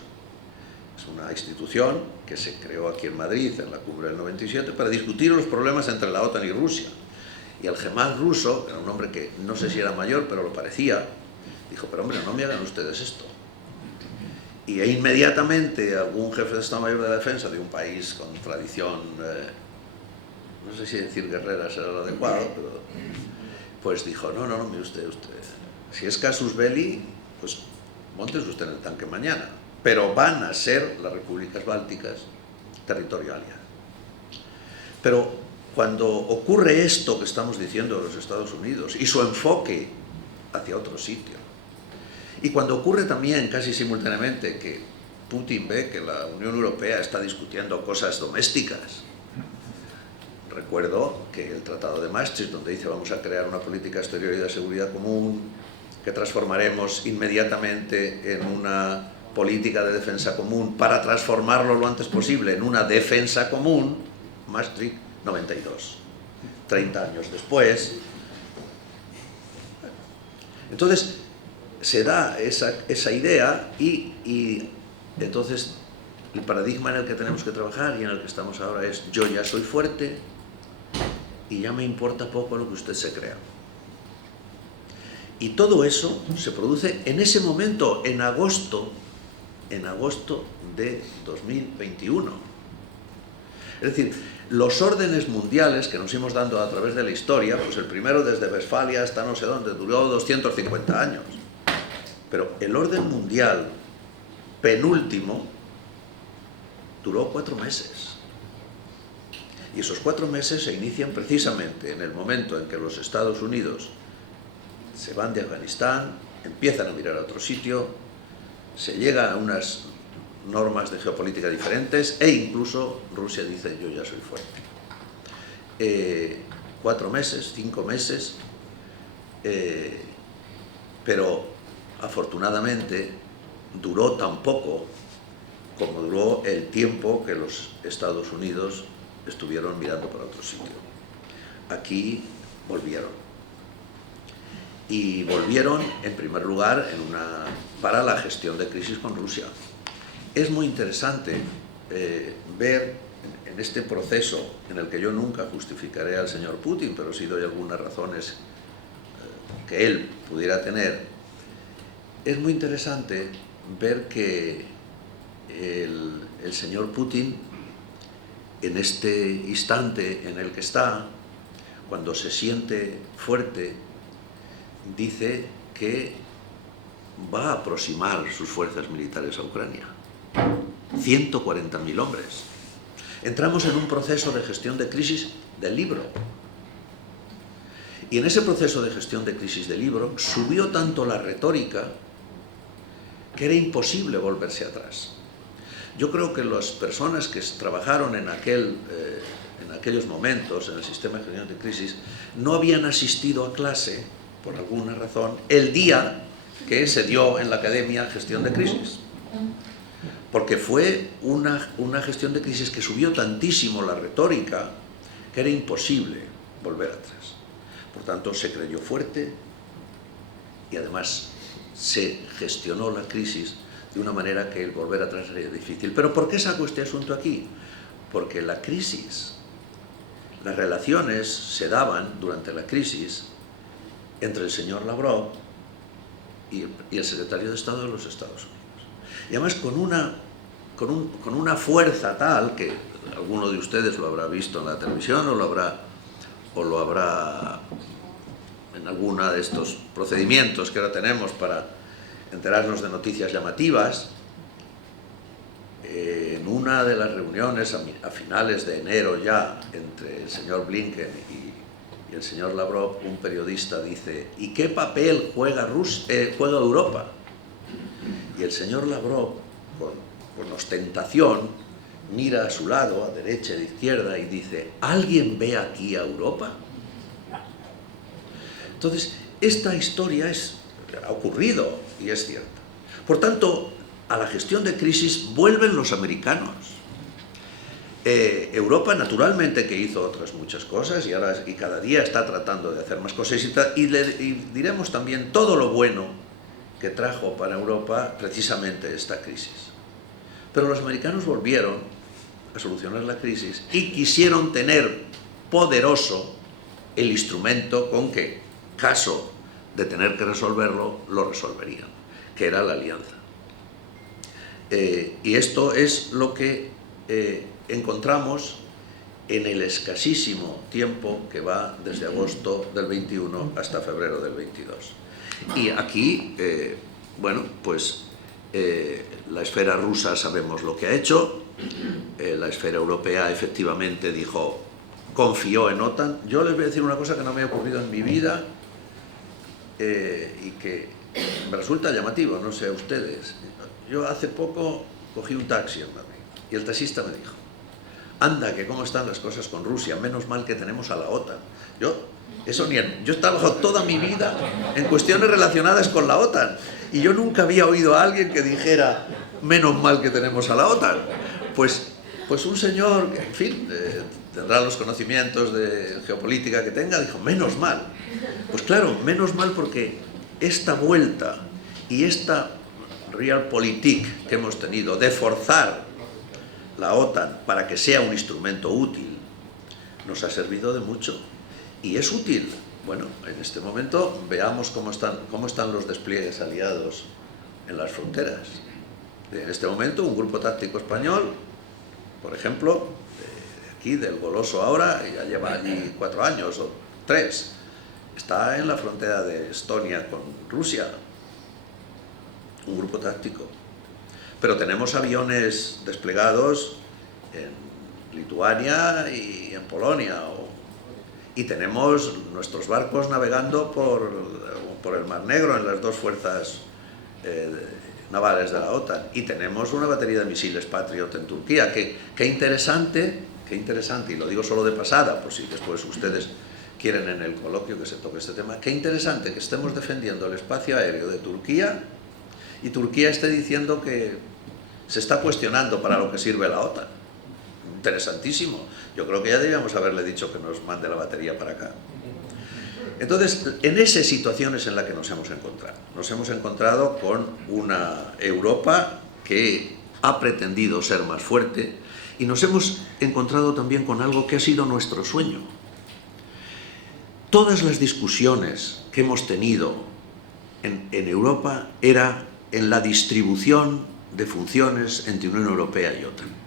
Es una institución que se creó aquí en Madrid en la cumbre del 97 para discutir los problemas entre la OTAN y Rusia. Y el Gemán ruso, que era un hombre que no sé si era mayor, pero lo parecía, dijo, pero hombre, no me hagan ustedes esto. Y inmediatamente algún jefe de Estado Mayor de la Defensa de un país con tradición, no sé si decir guerrera será lo adecuado, pero pues dijo, no, mire usted, si es casus belli, pues móntese usted en el tanque mañana, pero van a ser las repúblicas bálticas territorio aliado. Pero cuando ocurre esto que estamos diciendo de los Estados Unidos y su enfoque hacia otro sitio, y cuando ocurre también casi simultáneamente que Putin ve que la Unión Europea está discutiendo cosas domésticas. Recuerdo que el Tratado de Maastricht, donde dice vamos a crear una política exterior y de seguridad común, que transformaremos inmediatamente en una política de defensa común para transformarlo lo antes posible en una defensa común, Maastricht 92, 30 años después. Entonces, se da esa idea y entonces el paradigma en el que tenemos que trabajar y en el que estamos ahora es yo ya soy fuerte y ya me importa poco lo que usted se crea. Y todo eso se produce en ese momento, en agosto en agosto de 2021. Es decir, los órdenes mundiales que nos hemos dando a través de la historia, pues el primero desde Westfalia hasta no sé dónde, duró 250 años. Pero el orden mundial penúltimo duró 4 meses. Y esos 4 meses se inician precisamente en el momento en que los Estados Unidos se van de Afganistán, empiezan a mirar a otro sitio, se llega a unas normas de geopolítica diferentes e incluso Rusia dice yo ya soy fuerte. 4 meses, 5 meses, pero afortunadamente duró tan poco como duró el tiempo que los Estados Unidos estuvieron mirando para otro sitio. Aquí volvieron. Y volvieron, en primer lugar, para la gestión de crisis con Rusia. Es muy interesante ver en este proceso, en el que yo nunca justificaré al señor Putin, pero sí doy algunas razones que él pudiera tener, es muy interesante ver que el señor Putin, en este instante en el que está, cuando se siente fuerte, dice que va a aproximar sus fuerzas militares a Ucrania. 140.000 hombres. Entramos en un proceso de gestión de crisis del libro. Y en ese proceso de gestión de crisis del libro subió tanto la retórica que era imposible volverse atrás. Yo creo que las personas que trabajaron en aquellos momentos en el sistema de gestión de crisis no habían asistido a clase, por alguna razón, el día que se dio en la Academia Gestión de Crisis. Porque fue una gestión de crisis que subió tantísimo la retórica que era imposible volver atrás. Por tanto, se creyó fuerte y además se gestionó la crisis de una manera que el volver atrás sería difícil. ¿Pero por qué saco este asunto aquí? Porque la crisis, las relaciones se daban durante la crisis entre el señor Lavrov y el secretario de Estado de los Estados Unidos. Y además con una fuerza tal que alguno de ustedes lo habrá visto en la televisión o lo habrá en alguno de estos procedimientos que ahora tenemos para enterarnos de noticias llamativas. En una de las reuniones a finales de enero ya entre el señor Blinken y el señor Lavrov, un periodista dice: ¿y qué papel juega Europa? Y el señor Lavrov, con ostentación, mira a su lado, a derecha, a la izquierda, y dice: ¿alguien ve aquí a Europa? Entonces, esta historia ha ocurrido y es cierta. Por tanto, a la gestión de crisis vuelven los americanos. Europa, naturalmente, que hizo otras muchas cosas y cada día está tratando de hacer más cosas y diremos también todo lo bueno que trajo para Europa precisamente esta crisis. Pero los americanos volvieron a solucionar la crisis y quisieron tener poderoso el instrumento con que, caso de tener que resolverlo, lo resolverían, que era la alianza. Y esto es lo que encontramos en el escasísimo tiempo que va desde agosto del 21 hasta febrero del 22. Y aquí, bueno, pues la esfera rusa sabemos lo que ha hecho, la esfera europea efectivamente confió en OTAN. Yo les voy a decir una cosa que no me ha ocurrido en mi vida y que me resulta llamativo, no sé a ustedes. Yo hace poco cogí un taxi en Madrid y el taxista me dijo: anda, que cómo están las cosas con Rusia, menos mal que tenemos a la OTAN. Yo he trabajado toda mi vida en cuestiones relacionadas con la OTAN y yo nunca había oído a alguien que dijera: menos mal que tenemos a la OTAN. Pues un señor que, en fin, tendrá los conocimientos de geopolítica que tenga, dijo: menos mal. Pues claro, menos mal, porque esta vuelta y esta realpolitik que hemos tenido de forzar la OTAN para que sea un instrumento útil nos ha servido de mucho. Y es útil. Bueno, en este momento veamos cómo están los despliegues aliados en las fronteras. En este momento un grupo táctico español, por ejemplo, de aquí, del Goloso ahora, ya lleva allí 4 años o 3, está en la frontera de Estonia con Rusia, un grupo táctico. Pero tenemos aviones desplegados en Lituania y en Polonia, y tenemos nuestros barcos navegando por el Mar Negro en las 2 fuerzas navales de la OTAN, y tenemos una batería de misiles Patriot en Turquía. Qué interesante, y lo digo solo de pasada, por si después ustedes quieren en el coloquio que se toque este tema, qué interesante que estemos defendiendo el espacio aéreo de Turquía y Turquía esté diciendo que se está cuestionando para lo que sirve la OTAN. Interesantísimo. Yo creo que ya debíamos haberle dicho que nos mande la batería para acá. Entonces, en esas situaciones en las que nos hemos encontrado con una Europa que ha pretendido ser más fuerte, y nos hemos encontrado también con algo que ha sido nuestro sueño. Todas las discusiones que hemos tenido en Europa era en la distribución de funciones entre Unión Europea y OTAN.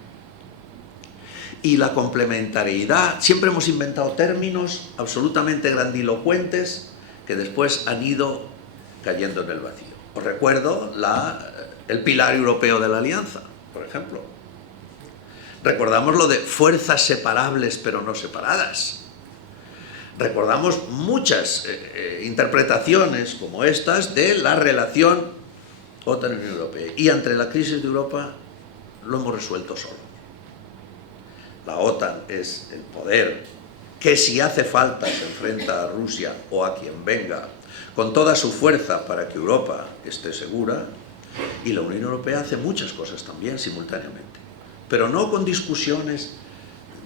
Y la complementariedad, siempre hemos inventado términos absolutamente grandilocuentes que después han ido cayendo en el vacío. Os recuerdo el pilar europeo de la alianza, por ejemplo. Recordamos lo de fuerzas separables pero no separadas. Recordamos muchas interpretaciones como estas de la relación OTAN-Unión Europea. Y ante la crisis de Europa lo hemos resuelto solo. La OTAN es el poder que, si hace falta, se enfrenta a Rusia o a quien venga con toda su fuerza para que Europa esté segura, y la Unión Europea hace muchas cosas también simultáneamente, pero no con discusiones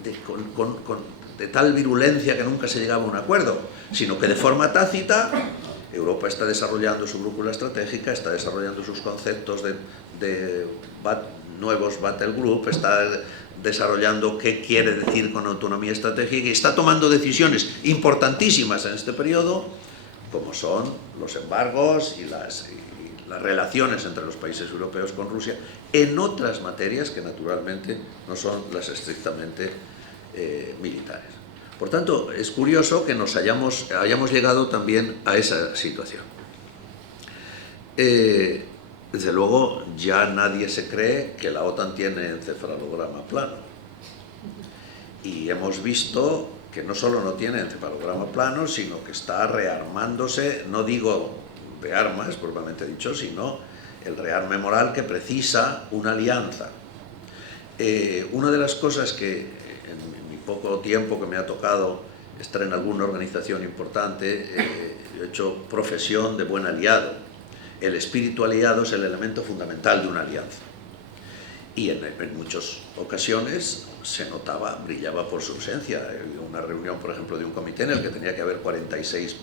de tal virulencia que nunca se llegaba a un acuerdo, sino que de forma tácita Europa está desarrollando su brújula estratégica, está desarrollando sus conceptos de nuevos battle group, está desarrollando qué quiere decir con autonomía estratégica, y está tomando decisiones importantísimas en este periodo, como son los embargos y las relaciones entre los países europeos con Rusia, en otras materias que naturalmente no son las estrictamente militares. Por tanto, es curioso que hayamos llegado también a esa situación. Desde luego, ya nadie se cree que la OTAN tiene encefalograma plano. Y hemos visto que no solo no tiene encefalograma plano, sino que está rearmándose, no digo de armas, propiamente dicho, sino el rearme moral que precisa una alianza. Una de las cosas que en mi poco tiempo que me ha tocado estar en alguna organización importante, he hecho profesión de buen aliado. El espíritu aliado es el elemento fundamental de una alianza. Y en muchas ocasiones se notaba, brillaba por su ausencia. Una reunión, por ejemplo, de un comité en el que tenía que haber 46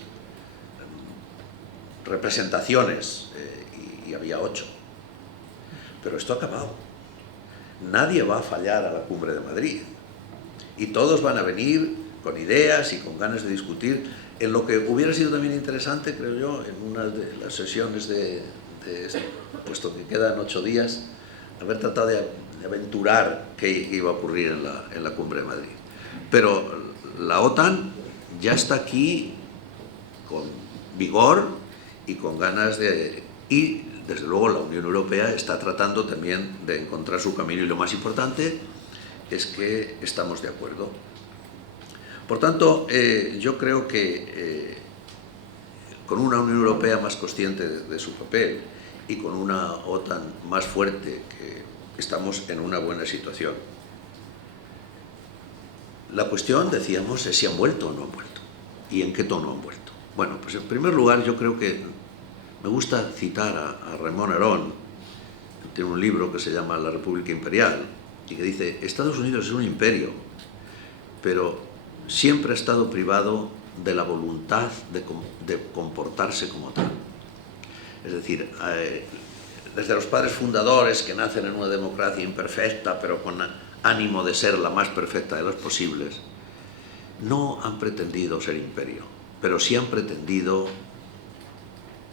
representaciones y había 8. Pero esto ha acabado. Nadie va a fallar a la Cumbre de Madrid. Y todos van a venir con ideas y con ganas de discutir. En lo que hubiera sido también interesante, creo yo, en una de las sesiones puesto que quedan 8 días, haber tratado de aventurar qué iba a ocurrir en la Cumbre de Madrid. Pero la OTAN ya está aquí con vigor y con ganas de... Y, desde luego, la Unión Europea está tratando también de encontrar su camino, y lo más importante es que estamos de acuerdo. Por tanto, yo creo que con una Unión Europea más consciente de su papel y con una OTAN más fuerte, que estamos en una buena situación. La cuestión, decíamos, es si han vuelto o no han vuelto, y en qué tono han vuelto. Bueno, pues en primer lugar yo creo que me gusta citar a Ramón Herón. Tiene un libro que se llama La República Imperial, y que dice: Estados Unidos es un imperio, pero siempre ha estado privado de la voluntad de comportarse como tal. Es decir, desde los padres fundadores, que nacen en una democracia imperfecta, pero con ánimo de ser la más perfecta de las posibles, no han pretendido ser imperio, pero sí han pretendido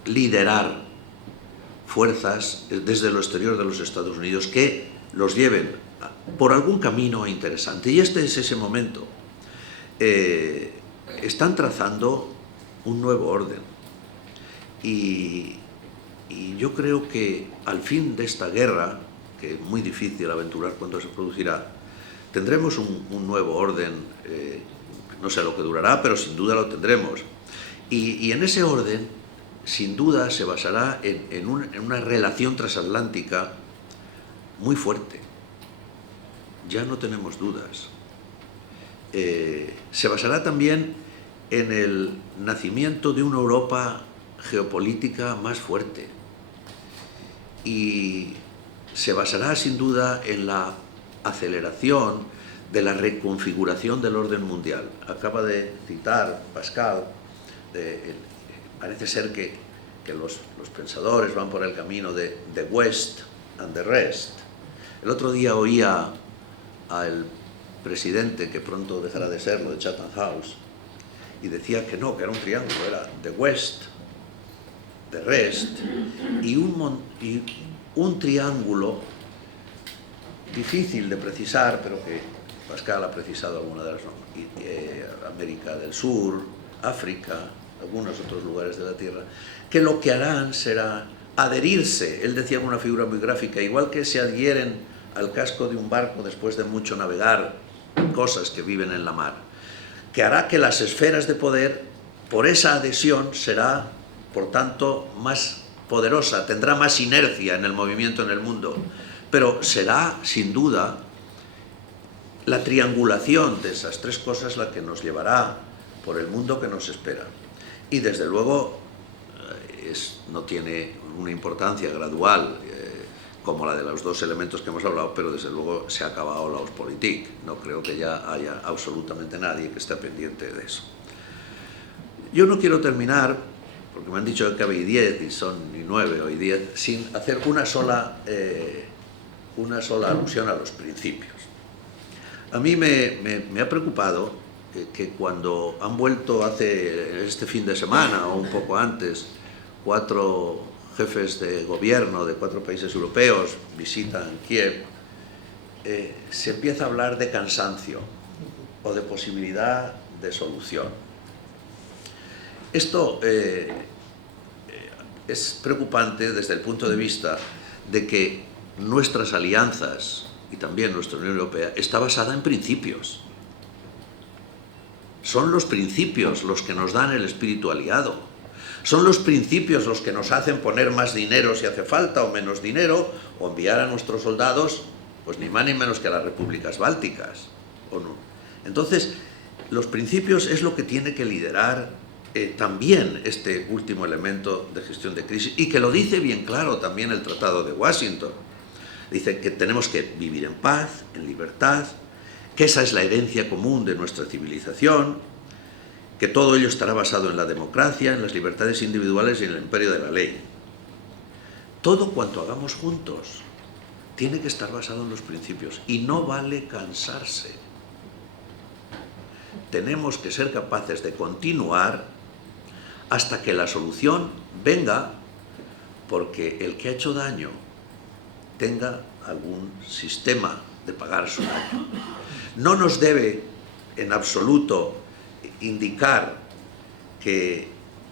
liderar fuerzas desde lo exterior de los Estados Unidos que los lleven por algún camino interesante. Y este es ese momento. Están trazando un nuevo orden. Y yo creo que al fin de esta guerra, que es muy difícil aventurar cuándo se producirá, tendremos un nuevo orden, no sé lo que durará, pero sin duda lo tendremos. Y en ese orden, sin duda, se basará en una relación transatlántica muy fuerte. Ya no tenemos dudas. Se basará también en el nacimiento de una Europa geopolítica más fuerte. Y se basará sin duda en la aceleración de la reconfiguración del orden mundial. Acaba de citar Pascal, parece ser que los pensadores van por el camino de the West and the Rest. El otro día oía al presidente, que pronto dejará de serlo, de Chatham House, y decía que no, que era un triángulo, era the West, the Rest, y un triángulo difícil de precisar, pero que Pascal ha precisado alguna de las América del Sur, África, algunos otros lugares de la Tierra, que lo que harán será adherirse. Él decía con una figura muy gráfica, igual que se adhieren al casco de un barco después de mucho navegar, cosas que viven en la mar, que hará que las esferas de poder, por esa adhesión, será, por tanto, más poderosa, tendrá más inercia en el movimiento en el mundo, pero será, sin duda, la triangulación de esas tres cosas la que nos llevará por el mundo que nos espera. Y desde luego no tiene una importancia gradual como la de los dos elementos que hemos hablado, pero desde luego se ha acabado la Ostpolitik. No creo que ya haya absolutamente nadie que esté pendiente de eso. Yo no quiero terminar, porque me han dicho que había 10 y son 9 o 10, sin hacer una sola alusión a los principios. A mí me ha preocupado que cuando han vuelto este fin de semana o un poco antes, 4 jefes de gobierno de 4 países europeos visitan Kiev, se empieza a hablar de cansancio o de posibilidad de solución. Esto es preocupante desde el punto de vista de que nuestras alianzas y también nuestra Unión Europea está basada en principios. Son los principios los que nos dan el espíritu aliado. Son los principios los que nos hacen poner más dinero si hace falta o menos dinero, o enviar a nuestros soldados, pues ni más ni menos que a las repúblicas bálticas, ¿o no? Entonces, los principios es lo que tiene que liderar también este último elemento de gestión de crisis, y que lo dice bien claro también el Tratado de Washington. Dice que tenemos que vivir en paz, en libertad, que esa es la herencia común de nuestra civilización, que todo ello estará basado en la democracia, en las libertades individuales y en el imperio de la ley. Todo cuanto hagamos juntos tiene que estar basado en los principios y no vale cansarse. Tenemos que ser capaces de continuar hasta que la solución venga, porque el que ha hecho daño tenga algún sistema de pagar su daño. No nos debe en absoluto indicar que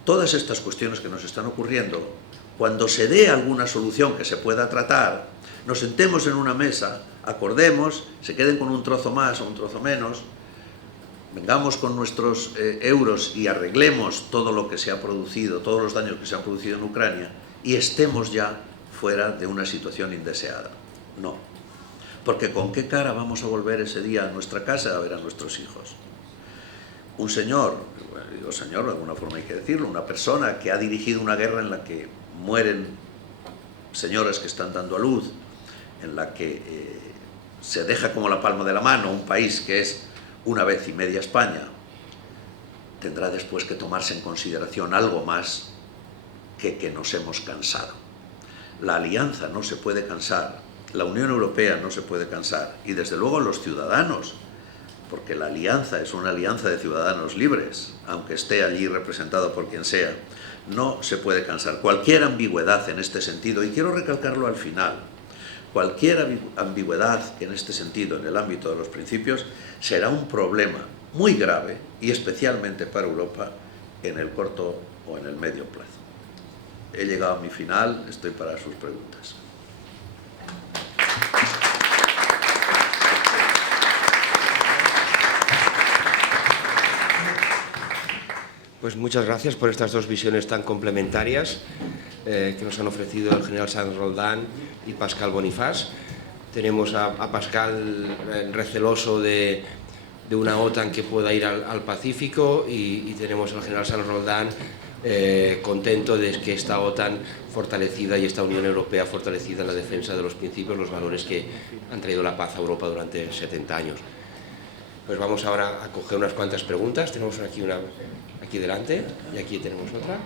todas estas cuestiones que nos están ocurriendo, cuando se dé alguna solución que se pueda tratar, nos sentemos en una mesa, acordemos, se queden con un trozo más o un trozo menos, vengamos con nuestros euros y arreglemos todo lo que se ha producido, todos los daños que se han producido en Ucrania, y estemos ya fuera de una situación indeseada. No. Porque ¿con qué cara vamos a volver ese día a nuestra casa a ver a nuestros hijos? Un señor, digo señor, de alguna forma hay que decirlo, una persona que ha dirigido una guerra en la que mueren señoras que están dando a luz, en la que se deja como la palma de la mano un país que es una vez y media España, tendrá después que tomarse en consideración algo más que nos hemos cansado. La alianza no se puede cansar, la Unión Europea no se puede cansar, y desde luego los ciudadanos, porque la alianza es una alianza de ciudadanos libres, aunque esté allí representado por quien sea, no se puede cansar. Cualquier ambigüedad en este sentido, y quiero recalcarlo al final, cualquier ambigüedad en este sentido, en el ámbito de los principios, será un problema muy grave, y especialmente para Europa, en el corto o en el medio plazo. He llegado a mi final, estoy para sus preguntas. Pues muchas gracias por estas dos visiones tan complementarias que nos han ofrecido el general Sanz Roldán y Pascal Boniface. Tenemos a Pascal receloso de una OTAN que pueda ir al Pacífico y tenemos al general Sanz Roldán contento de que esta OTAN fortalecida y esta Unión Europea fortalecida en la defensa de los principios, los valores que han traído la paz a Europa durante 70 años. Pues vamos ahora a coger unas cuantas preguntas. Tenemos aquí una aquí delante y aquí tenemos otra.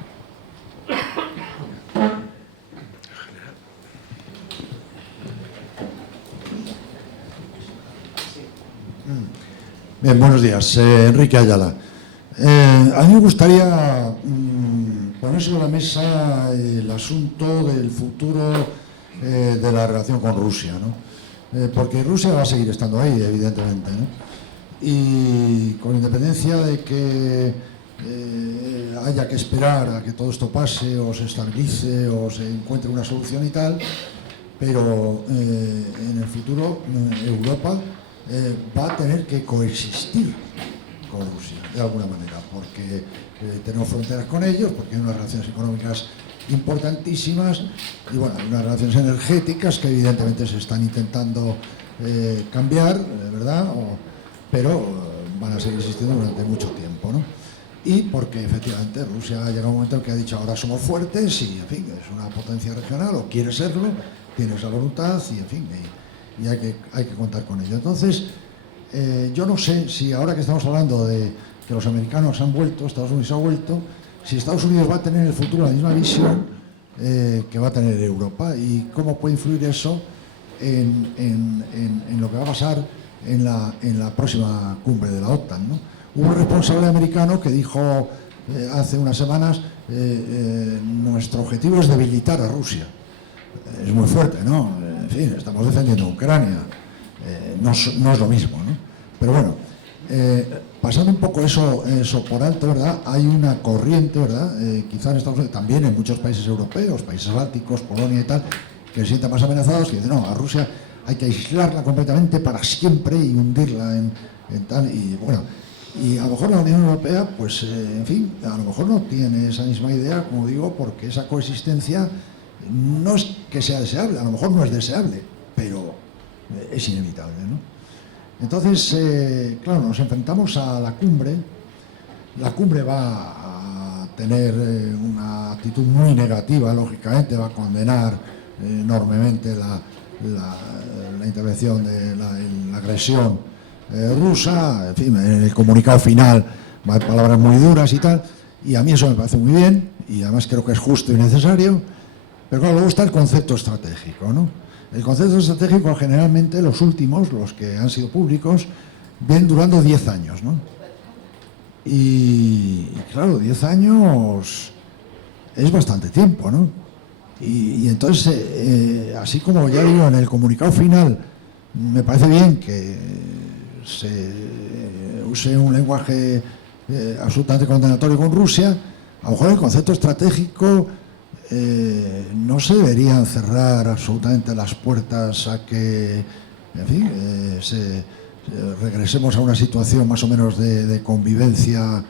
Bien, buenos días. Enrique Ayala. A mí me gustaría poner sobre la mesa el asunto del futuro de la relación con Rusia, ¿no? Porque Rusia va a seguir estando ahí, evidentemente, ¿no? Y con independencia de que haya que esperar a que todo esto pase o se estabilice o se encuentre una solución y tal, pero en el futuro Europa va a tener que coexistir con Rusia de alguna manera, porque tenemos fronteras con ellos, porque hay unas relaciones económicas importantísimas y bueno, hay unas relaciones energéticas que evidentemente se están intentando cambiar, ¿verdad? Pero van a seguir existiendo durante mucho tiempo, ¿no? Y porque efectivamente Rusia ha llegado a un momento en que ha dicho ahora somos fuertes y en fin, es una potencia regional o quiere serlo, tiene esa voluntad y en fin, y hay que contar con ello. Entonces, yo no sé si ahora que estamos hablando de que los americanos han vuelto, Estados Unidos ha vuelto, si Estados Unidos va a tener en el futuro la misma visión que va a tener Europa y cómo puede influir eso en lo que va a pasar en la próxima cumbre de la OTAN, ¿no? Hubo un responsable americano que dijo hace unas semanas nuestro objetivo es debilitar a Rusia. Es muy fuerte, ¿no? En fin, estamos defendiendo a Ucrania. No es lo mismo, ¿no? Pero bueno, pasando un poco eso por alto, ¿verdad? Hay una corriente, ¿verdad? Quizás en Estados Unidos, también en muchos países europeos, países bálticos, Polonia y tal, que se sienten más amenazados, que dicen, no, a Rusia hay que aislarla completamente para siempre y hundirla en tal, y bueno, y a lo mejor la Unión Europea, pues, en fin, a lo mejor no tiene esa misma idea, como digo, porque esa coexistencia no es que sea deseable, a lo mejor no es deseable, pero es inevitable, ¿no? Entonces, claro, nos enfrentamos a la cumbre va a tener una actitud muy negativa, lógicamente, va a condenar enormemente la intervención de la agresión rusa, en fin, en el comunicado final va a haber palabras muy duras y tal, y a mí eso me parece muy bien, y además creo que es justo y necesario, pero claro, luego está el concepto estratégico, ¿no? El concepto estratégico generalmente los últimos, los que han sido públicos, vienen durando 10 años, ¿no? Y claro, 10 años es bastante tiempo, ¿no? Y entonces, así como ya digo, en el comunicado final me parece bien que se use un lenguaje absolutamente condenatorio con Rusia, a lo mejor el concepto estratégico no se deberían cerrar absolutamente las puertas a que, en fin, regresemos a una situación más o menos de convivencia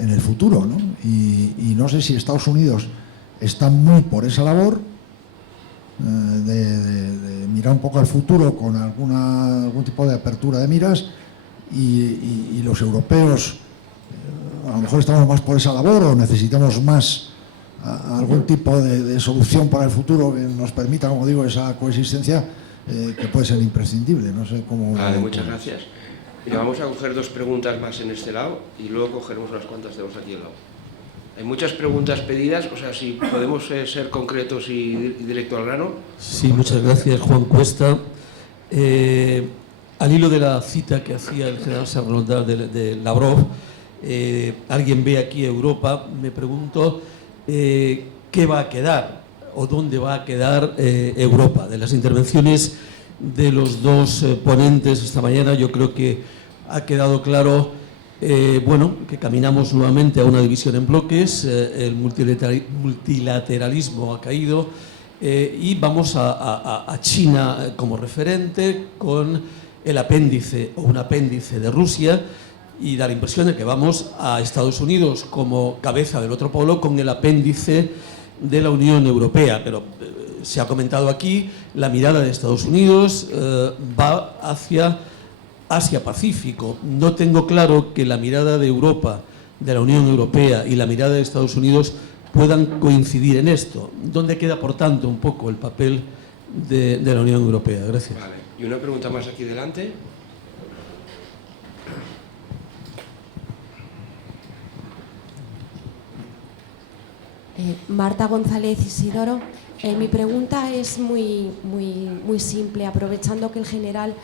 en el futuro, ¿no? Y no sé si Estados Unidos está muy por esa labor de mirar un poco al futuro con algún tipo de apertura de miras y los europeos a lo mejor estamos más por esa labor o necesitamos más algún tipo de solución para el futuro que nos permita, como digo, esa coexistencia que puede ser imprescindible. No sé cómo... Vale, muchas gracias. Mira, vamos a coger dos preguntas más en este lado y luego cogeremos unas cuantas de aquí al lado. Hay muchas preguntas pedidas, o sea, si podemos ser concretos y directo al grano. Sí, muchas gracias, Juan Cuesta. al hilo de la cita que hacía el general Serrondal de Lavrov, alguien ve aquí Europa, me pregunto qué va a quedar o dónde va a quedar Europa. De las intervenciones de los dos ponentes esta mañana, yo creo que ha quedado claro bueno, que caminamos nuevamente a una división en bloques, el multilateralismo ha caído y vamos a China como referente con el apéndice o un apéndice de Rusia, y da la impresión de que vamos a Estados Unidos como cabeza del otro polo con el apéndice de la Unión Europea. Pero se ha comentado aquí, la mirada de Estados Unidos va hacia Asia-Pacífico. No tengo claro que la mirada de Europa, de la Unión Europea y la mirada de Estados Unidos puedan coincidir en esto. ¿Dónde queda, por tanto, un poco el papel de la Unión Europea? Gracias. Vale. Y una pregunta más aquí delante. Marta González Isidoro. Mi pregunta es muy simple. Aprovechando que el general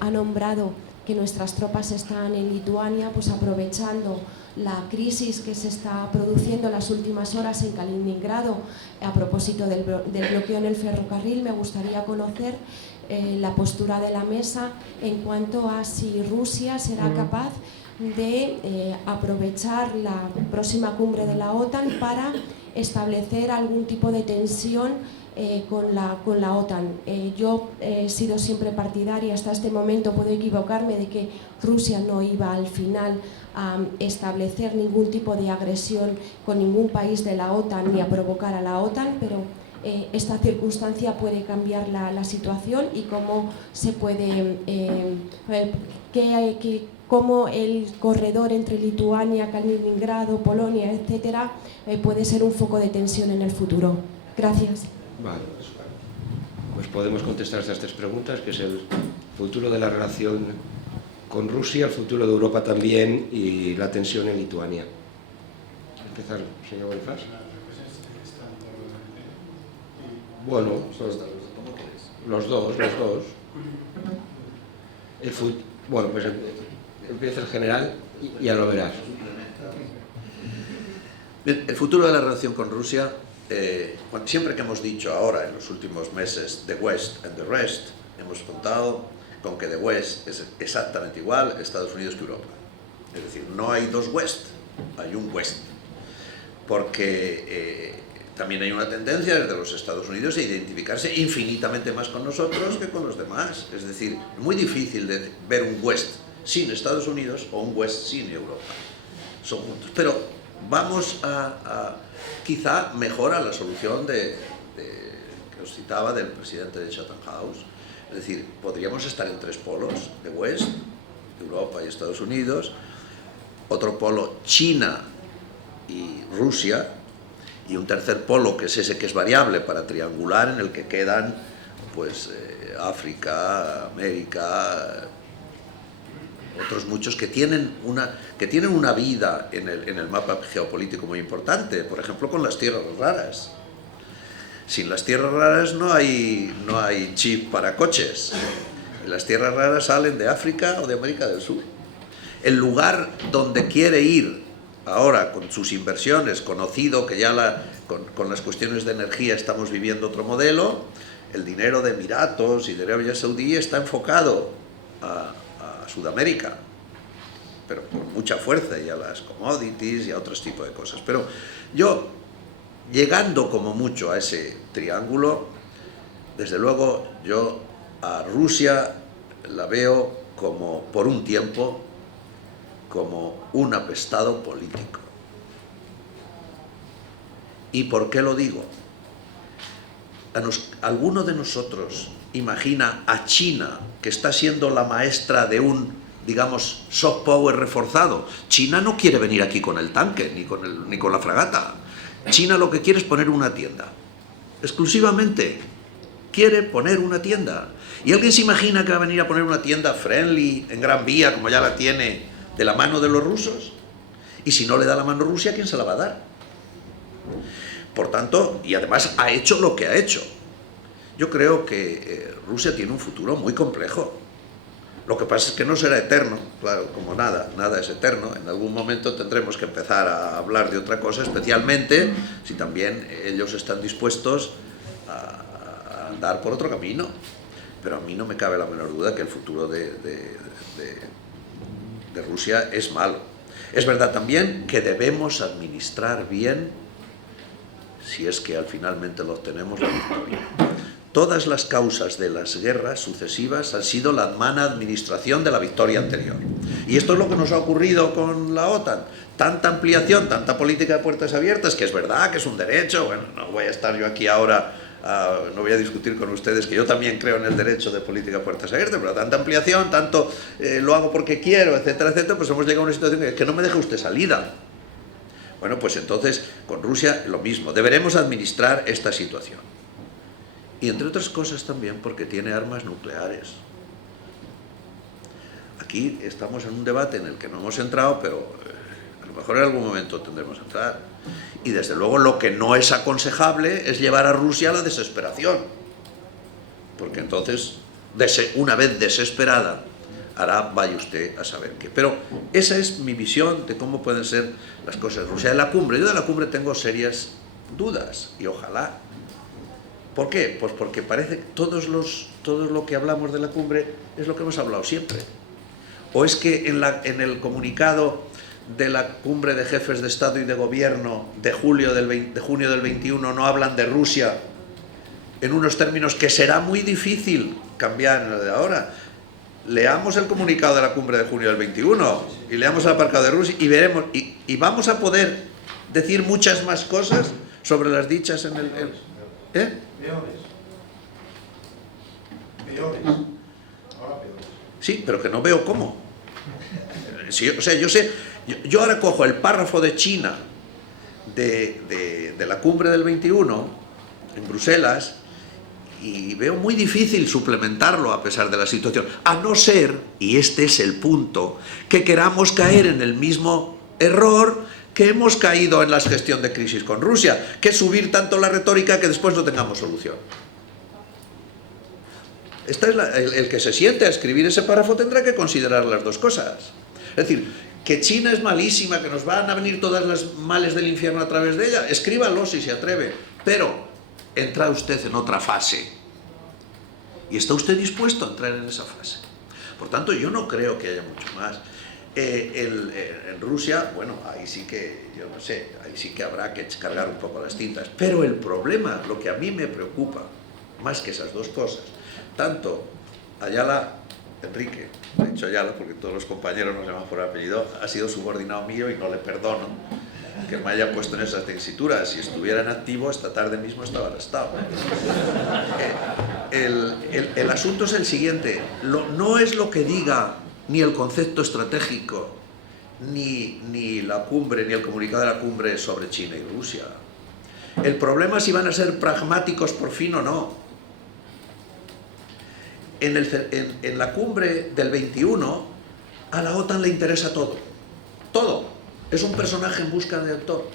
ha nombrado que nuestras tropas están en Lituania, pues aprovechando la crisis que se está produciendo en las últimas horas en Kaliningrado a propósito del bloqueo en el ferrocarril, me gustaría conocer la postura de la mesa en cuanto a si Rusia será capaz de aprovechar la próxima cumbre de la OTAN para establecer algún tipo de tensión con la OTAN. Yo he sido siempre partidaria, hasta este momento puedo equivocarme, de que Rusia no iba al final a establecer ningún tipo de agresión con ningún país de la OTAN ni a provocar a la OTAN, pero esta circunstancia puede cambiar la situación y cómo se puede cómo el corredor entre Lituania, Kaliningrado, Polonia, etcétera, puede ser un foco de tensión en el futuro. Gracias. Vale, pues podemos contestar estas tres preguntas, que es el futuro de la relación con Rusia, el futuro de Europa también y la tensión en Lituania. Empezar, señor Bonifaz. Bueno, los dos. Bueno, pues empieza el general y ya lo verás. Bien, el futuro de la relación con Rusia, siempre que hemos dicho ahora, en los últimos meses, the West and the rest, hemos contado con que the West es exactamente igual a Estados Unidos que Europa. Es decir, no hay dos West, hay un West. Porque también hay una tendencia desde los Estados Unidos a identificarse infinitamente más con nosotros que con los demás. Es decir, es muy difícil de ver un West sin Estados Unidos o un West sin Europa. Son juntos. Pero vamos a quizá mejora la solución que os citaba del presidente de Chatham House. Es decir, podríamos estar en tres polos, de West, Europa y Estados Unidos, otro polo, China y Rusia, y un tercer polo, que es ese que es variable para triangular, en el que quedan pues África, América, otros muchos que tienen una vida en el mapa geopolítico muy importante, por ejemplo con las tierras raras. Sin las tierras raras no hay chip para coches. Las tierras raras salen de África o de América del Sur. El lugar donde quiere ir ahora con sus inversiones, conocido que ya con las cuestiones de energía estamos viviendo otro modelo, el dinero de Emiratos y de Arabia Saudí está enfocado a Sudamérica, pero con mucha fuerza, y a las commodities y a otros tipos de cosas. Pero yo, llegando como mucho a ese triángulo, desde luego yo a Rusia la veo como, por un tiempo, como un apestado político. ¿Y por qué lo digo? ¿Alguno de nosotros imagina a China, que está siendo la maestra de un, digamos, soft power reforzado? China no quiere venir aquí con el tanque, ni con la fragata. China lo que quiere es poner una tienda. Exclusivamente quiere poner una tienda. ¿Y alguien se imagina que va a venir a poner una tienda friendly en Gran Vía, como ya la tiene, de la mano de los rusos? Y si no le da la mano Rusia, ¿quién se la va a dar? Por tanto, y además ha hecho lo que ha hecho. Yo creo que Rusia tiene un futuro muy complejo. Lo que pasa es que no será eterno, claro, como nada es eterno. En algún momento tendremos que empezar a hablar de otra cosa, especialmente si también ellos están dispuestos a andar por otro camino. Pero a mí no me cabe la menor duda que el futuro de Rusia es malo. Es verdad también que debemos administrar bien, si es que finalmente lo obtenemos, la victoria. Todas las causas de las guerras sucesivas han sido la mala administración de la victoria anterior. Y esto es lo que nos ha ocurrido con la OTAN. Tanta ampliación, tanta política de puertas abiertas, que es verdad que es un derecho. Bueno, no voy a estar yo aquí ahora, no voy a discutir con ustedes que yo también creo en el derecho de política de puertas abiertas, pero tanta ampliación, tanto lo hago porque quiero, etcétera, etcétera, pues hemos llegado a una situación que no me deja usted salida. Bueno, pues entonces con Rusia lo mismo. Deberemos administrar esta situación. Y entre otras cosas también porque tiene armas nucleares. Aquí estamos en un debate en el que no hemos entrado, pero a lo mejor en algún momento tendremos que entrar. Y desde luego lo que no es aconsejable es llevar a Rusia a la desesperación. Porque entonces, una vez desesperada, vaya usted a saber qué. Pero esa es mi visión de cómo pueden ser las cosas en Rusia. Yo de la cumbre tengo serias dudas, y ojalá. ¿Por qué? Pues porque parece que todo lo que hablamos de la cumbre es lo que hemos hablado siempre. ¿O es que en el comunicado de la cumbre de jefes de Estado y de Gobierno de junio del 21 no hablan de Rusia en unos términos que será muy difícil cambiar en lo de ahora? Leamos el comunicado de la cumbre de junio del 21 y leamos el apartado de Rusia y veremos, y vamos a poder decir muchas más cosas sobre las dichas en el... ¿Eh? Peores. Ahora peores. Sí, pero que no veo cómo. Sí, o sea, yo ahora cojo el párrafo de China de la cumbre del 21 en Bruselas y veo muy difícil suplementarlo a pesar de la situación, a no ser, y este es el punto, que queramos caer en el mismo error que hemos caído en la gestión de crisis con Rusia, que es subir tanto la retórica que después no tengamos solución. El que se siente a escribir ese párrafo tendrá que considerar las dos cosas. Es decir, que China es malísima, que nos van a venir todas las males del infierno a través de ella, escríbalo si se atreve, pero entra usted en otra fase. ¿Y está usted dispuesto a entrar en esa fase? Por tanto, yo no creo que haya mucho más. En Rusia, bueno, ahí sí que, yo no sé, ahí sí que habrá que cargar un poco las tintas. Pero el problema, lo que a mí me preocupa, más que esas dos cosas, tanto Ayala, Enrique, he dicho Ayala porque todos los compañeros nos llaman por apellido, ha sido subordinado mío y no le perdono que me haya puesto en esa tesitura. Si estuviera en activo, esta tarde mismo estaba arrestado. El asunto es el siguiente, no es lo que diga ni el concepto estratégico, ni la cumbre, ni el comunicado de la cumbre sobre China y Rusia. El problema es si van a ser pragmáticos por fin o no. En la cumbre del 21, a la OTAN le interesa todo. Todo. Es un personaje en busca de todo.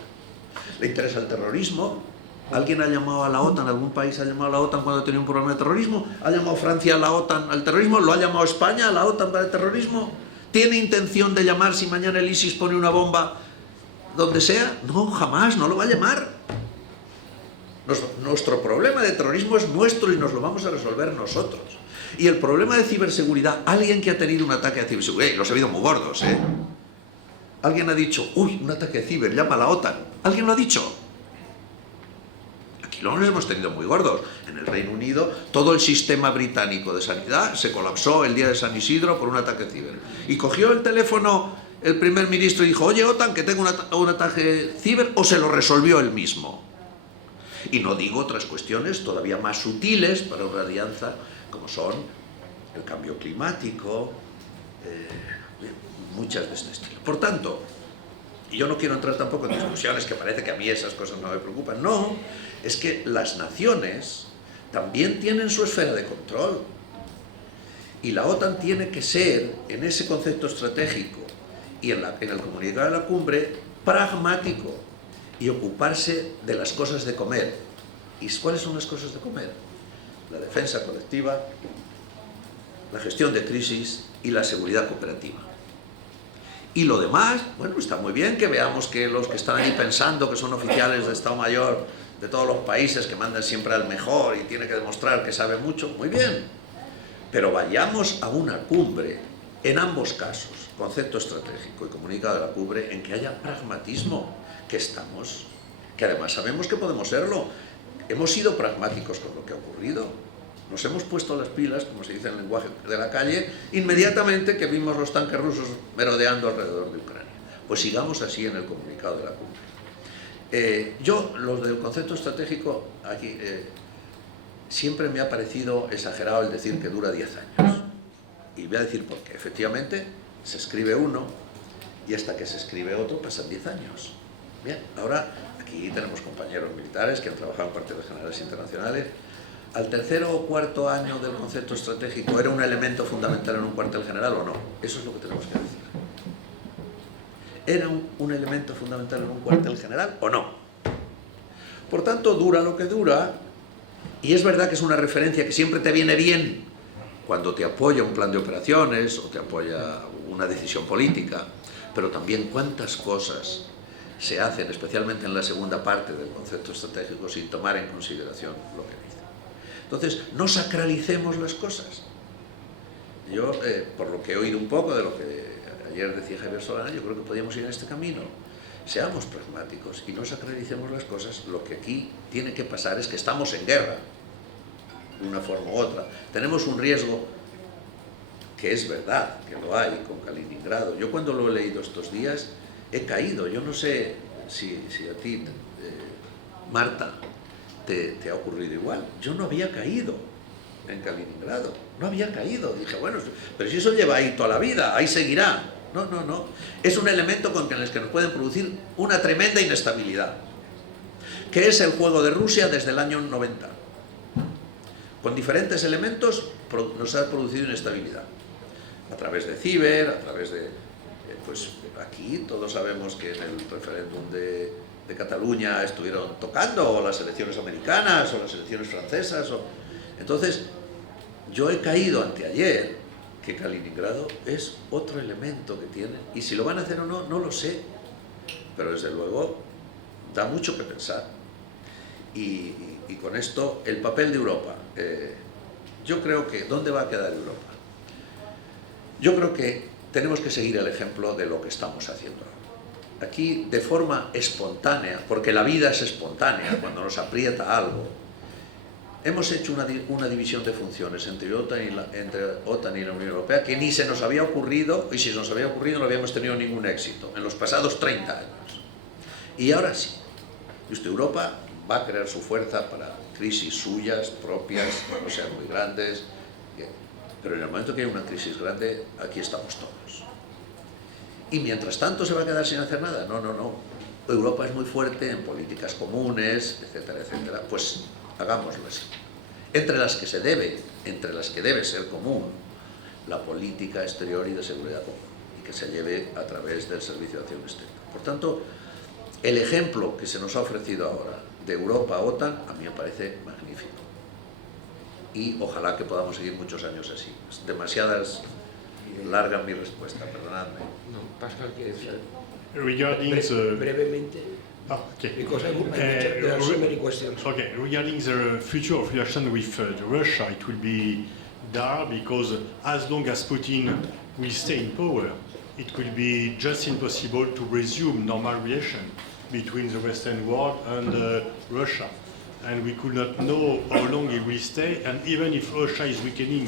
Le interesa el terrorismo. ¿Alguien ha llamado a la OTAN? ¿Algún país ha llamado a la OTAN cuando tenía un problema de terrorismo? ¿Ha llamado Francia a la OTAN al terrorismo? ¿Lo ha llamado España a la OTAN para el terrorismo? ¿Tiene intención de llamar si mañana el ISIS pone una bomba donde sea? No, jamás, no lo va a llamar. Nuestro problema de terrorismo es nuestro y nos lo vamos a resolver nosotros. Y el problema de ciberseguridad, alguien que ha tenido un ataque de ciberseguridad, y los ha habido muy gordos, ¿eh? Alguien ha dicho, uy, un ataque de ciber, llama a la OTAN. ¿Alguien lo ha dicho? Aquí lo hemos tenido muy gordos. En el Reino Unido, todo el sistema británico de sanidad se colapsó el día de San Isidro por un ataque ciber. Y cogió el teléfono el primer ministro y dijo, oye, OTAN, que tengo un ataque ciber, o se lo resolvió él mismo. Y no digo otras cuestiones todavía más sutiles para una alianza, como son el cambio climático, muchas de este estilo. Por tanto, y yo no quiero entrar tampoco en discusiones que parece que a mí esas cosas no me preocupan, no, es que las naciones también tienen su esfera de control y la OTAN tiene que ser, en ese concepto estratégico y en el comunicado de la cumbre, pragmático y ocuparse de las cosas de comer. ¿Y cuáles son las cosas de comer? La defensa colectiva, la gestión de crisis y la seguridad cooperativa. Y lo demás, bueno, está muy bien que veamos que los que están ahí pensando que son oficiales de Estado Mayor de todos los países, que mandan siempre al mejor y tiene que demostrar que sabe mucho, muy bien. Pero vayamos a una cumbre, en ambos casos, concepto estratégico y comunicado de la cumbre, en que haya pragmatismo, que además sabemos que podemos serlo. Hemos sido pragmáticos con lo que ha ocurrido. Nos hemos puesto las pilas, como se dice en el lenguaje de la calle, inmediatamente que vimos los tanques rusos merodeando alrededor de Ucrania. Pues sigamos así en el comunicado de la cumbre. Los del concepto estratégico, aquí siempre me ha parecido exagerado el decir que dura 10 años. Y voy a decir por qué. Efectivamente, se escribe uno y hasta que se escribe otro pasan 10 años. Bien, ahora aquí tenemos compañeros militares que han trabajado en cuarteles generales internacionales. ¿Al tercero o cuarto año del concepto estratégico era un elemento fundamental en un cuartel general o no? Eso es lo que tenemos que decir. ¿Era un elemento fundamental en un cuartel general o no? Por tanto, dura lo que dura, y es verdad que es una referencia que siempre te viene bien cuando te apoya un plan de operaciones o te apoya una decisión política, pero también cuántas cosas se hacen, especialmente en la segunda parte del concepto estratégico, sin tomar en consideración lo que dice. Entonces, no sacralicemos las cosas. Yo, por lo que he oído un poco de lo que ayer decía Javier Solana, yo creo que podríamos ir en este camino. Seamos pragmáticos y no sacralicemos las cosas. Lo que aquí tiene que pasar es que estamos en guerra, de una forma u otra. Tenemos un riesgo que es verdad, que lo hay con Kaliningrado. Yo cuando lo he leído estos días he caído. Yo no sé si a ti, Marta, te ha ocurrido igual. Yo no había caído en Kaliningrado, no había caído. Dije, bueno, pero si eso lleva ahí toda la vida, ahí seguirá. No, no, no. Es un elemento con el que nos pueden producir una tremenda inestabilidad, que es el juego de Rusia desde el año 90. Con diferentes elementos nos ha producido inestabilidad. A través de ciber, a través de... pues aquí todos sabemos que en el referéndum de Cataluña estuvieron tocando, o las elecciones americanas, o las elecciones francesas. Entonces, yo he caído anteayer que Kaliningrado es otro elemento que tiene, y si lo van a hacer o no, no lo sé, pero desde luego da mucho que pensar. Y con esto, el papel de Europa. Yo creo que, ¿dónde va a quedar Europa? Yo creo que tenemos que seguir el ejemplo de lo que estamos haciendo ahora. Aquí, de forma espontánea, porque la vida es espontánea, cuando nos aprieta algo, hemos hecho una división de funciones entre OTAN y la Unión Europea que ni se nos había ocurrido, y si se nos había ocurrido no habíamos tenido ningún éxito en los pasados 30 años. Y ahora sí, Europa va a crear su fuerza para crisis suyas, propias, no sean muy grandes, pero en el momento que hay una crisis grande, aquí estamos todos. Y mientras tanto se va a quedar sin hacer nada. No, no, no. Europa es muy fuerte en políticas comunes, etcétera, etcétera. Pues hagámoslo así. Entre las que debe ser común la política exterior y de seguridad común, y que se lleve a través del Servicio de Acción Exterior. Por tanto, el ejemplo que se nos ha ofrecido ahora de Europa-OTAN a mí me parece magnífico. Y ojalá que podamos seguir muchos años así. Demasiadas largas mi respuesta, perdonadme. No, Pascal quiere decir Regarding brevemente. Okay. Because there are so many questions. Okay, regarding the future of relation with Russia, it will be dire because as long as Putin will stay in power, it will be just impossible to resume normal relation between the Western world and Russia. And we could not know how long he will stay, and even if Russia is weakening,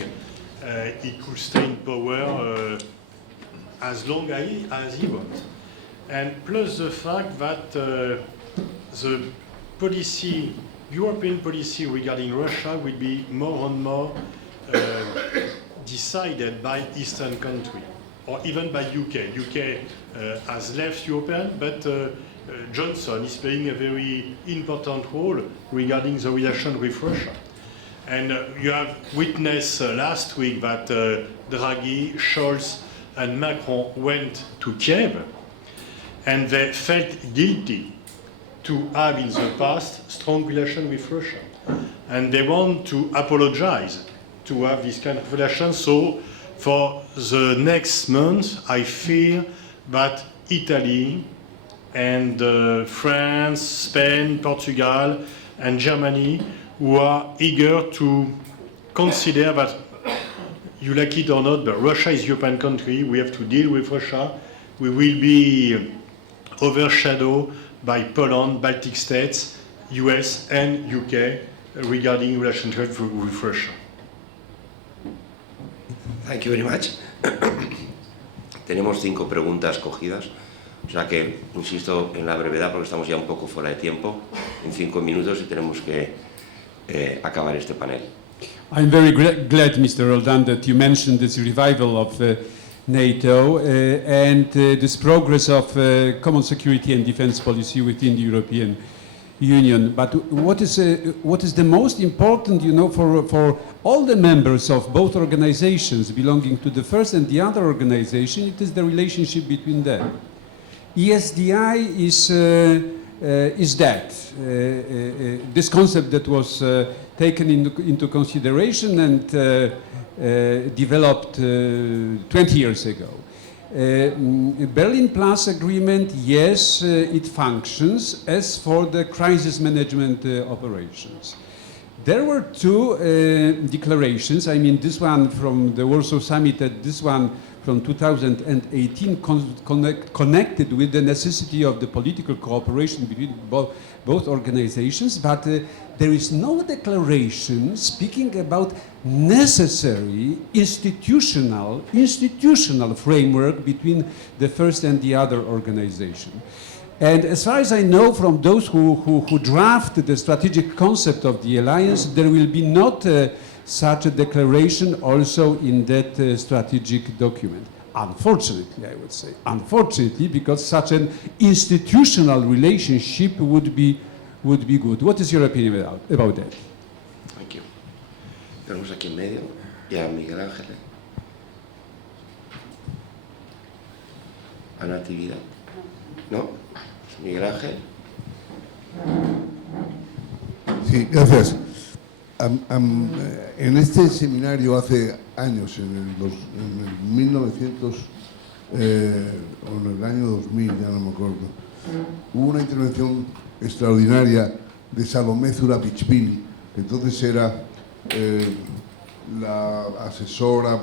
he could stay in power as long as he wants. And plus the fact that the policy, European policy regarding Russia will be more and more decided by Eastern countries, or even by UK. UK has left European, but Johnson is playing a very important role regarding the relation with Russia. And you have witnessed last week that Draghi, Scholz, and Macron went to Kiev, and they felt guilty to have in the past strong relation with Russia. And they want to apologize to have this kind of relation. So for the next month, I fear that Italy and France, Spain, Portugal and Germany, who are eager to consider that, you like it or not, but Russia is a European country, we have to deal with Russia, we will be overshadowed by Poland, Baltic states, US and UK regarding relationship with Russia. Thank you very much. Tenemos 5 preguntas cogidas, o sea que insisto en la brevedad porque estamos ya un poco fuera de tiempo, en 5 minutos y tenemos que acabar este panel. I'm very glad, Mr. Roldan, that you mentioned this revival of NATO and this progress of common security and defense policy within the European Union. But what is the most important, you know, for all the members of both organizations belonging to the first and the other organization, it is the relationship between them. ESDI is that. This concept that was taken into consideration and developed 20 years ago. Berlin Plus agreement, yes, it functions as for the crisis management operations. There were 2 declarations, I mean this one from the Warsaw Summit and this one from 2018 connected with the necessity of the political cooperation between both organizations, but there is no declaration speaking about necessary institutional framework between the first and the other organization. And as far as I know from those who draft the strategic concept of the alliance, there will be not such a declaration also in that strategic document. Unfortunately, I would say. Unfortunately, because such an institutional relationship would be good. What is your opinion about that? Thank you. Tenemos aquí en medio y a Miguel Ángel. ¿A Natividad? ¿No? Miguel Ángel. Sí, gracias. En este seminario hace años, en el 1900, o en el año 2000, ya no me acuerdo, hubo una intervención extraordinaria de Salomé Zurabichvili, que entonces era la asesora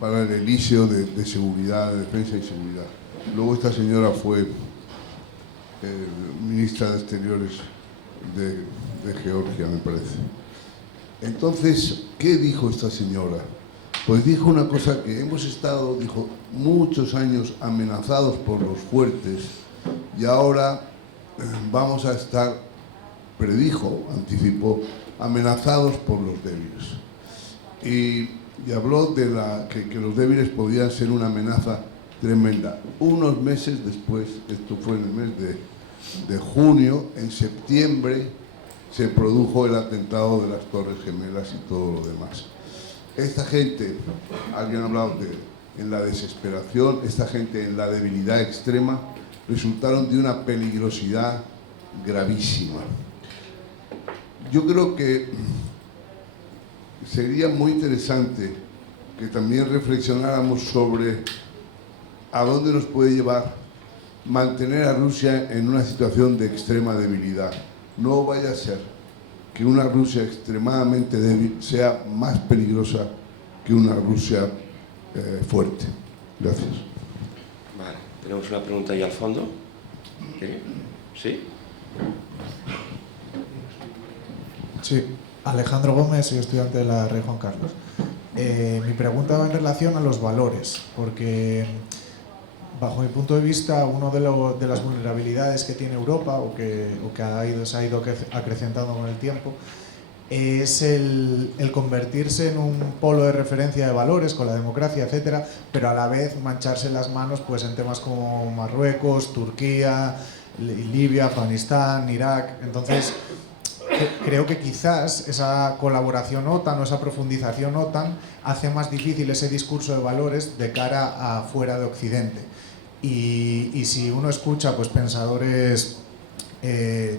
para el Elíseo de seguridad, de defensa y seguridad. Luego esta señora fue ministra de Exteriores de Georgia, me parece. Entonces, ¿qué dijo esta señora? Pues dijo una cosa que hemos estado, dijo, muchos años amenazados por los fuertes y ahora vamos a estar, predijo, anticipó, amenazados por los débiles. Y habló de que los débiles podían ser una amenaza tremenda. Unos meses después, esto fue en el mes de junio, en septiembre se produjo el atentado de las Torres Gemelas y todo lo demás. Esta gente, alguien ha hablado en la desesperación, esta gente en la debilidad extrema, resultaron de una peligrosidad gravísima. Yo creo que sería muy interesante que también reflexionáramos sobre a dónde nos puede llevar mantener a Rusia en una situación de extrema debilidad. No vaya a ser que una Rusia extremadamente débil sea más peligrosa que una Rusia fuerte. Gracias. Vale, tenemos una pregunta ahí al fondo. ¿Sí? Sí, Alejandro Gómez, soy estudiante de la Rey Juan Carlos. Mi pregunta va en relación a los valores, porque bajo mi punto de vista, una de las vulnerabilidades que tiene Europa o que se ha ido acrecentando con el tiempo es el convertirse en un polo de referencia de valores con la democracia, etcétera, pero a la vez mancharse las manos pues, en temas como Marruecos, Turquía, Libia, Afganistán, Irak. Entonces, creo que quizás esa colaboración OTAN o esa profundización OTAN hace más difícil ese discurso de valores de cara a fuera de Occidente. Y si uno escucha pues, pensadores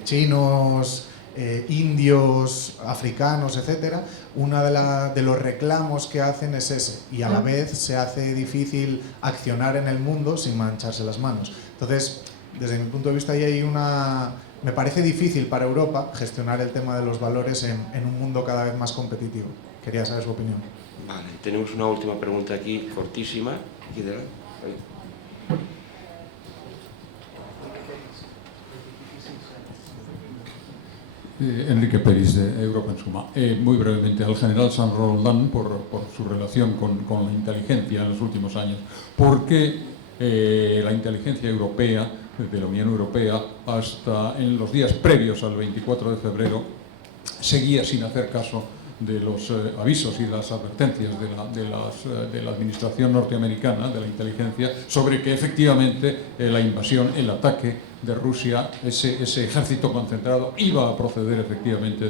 chinos, indios, africanos, etcétera, uno de los reclamos que hacen es ese, y a la vez se hace difícil accionar en el mundo sin mancharse las manos. Entonces, desde mi punto de vista, ahí hay me parece difícil para Europa gestionar el tema de los valores en un mundo cada vez más competitivo. Quería saber su opinión. Vale, tenemos una última pregunta aquí, cortísima. Aquí delante. Ahí. Enrique Peris, de Europa en Suma. Muy brevemente, al general San Roldán, por su relación con la inteligencia en los últimos años. ¿Por qué la inteligencia europea, de la Unión Europea, hasta en los días previos al 24 de febrero, seguía sin hacer caso de los avisos y las advertencias de la administración norteamericana, de la inteligencia, sobre que efectivamente la invasión, el ataque de Rusia, ese ejército concentrado, iba a proceder efectivamente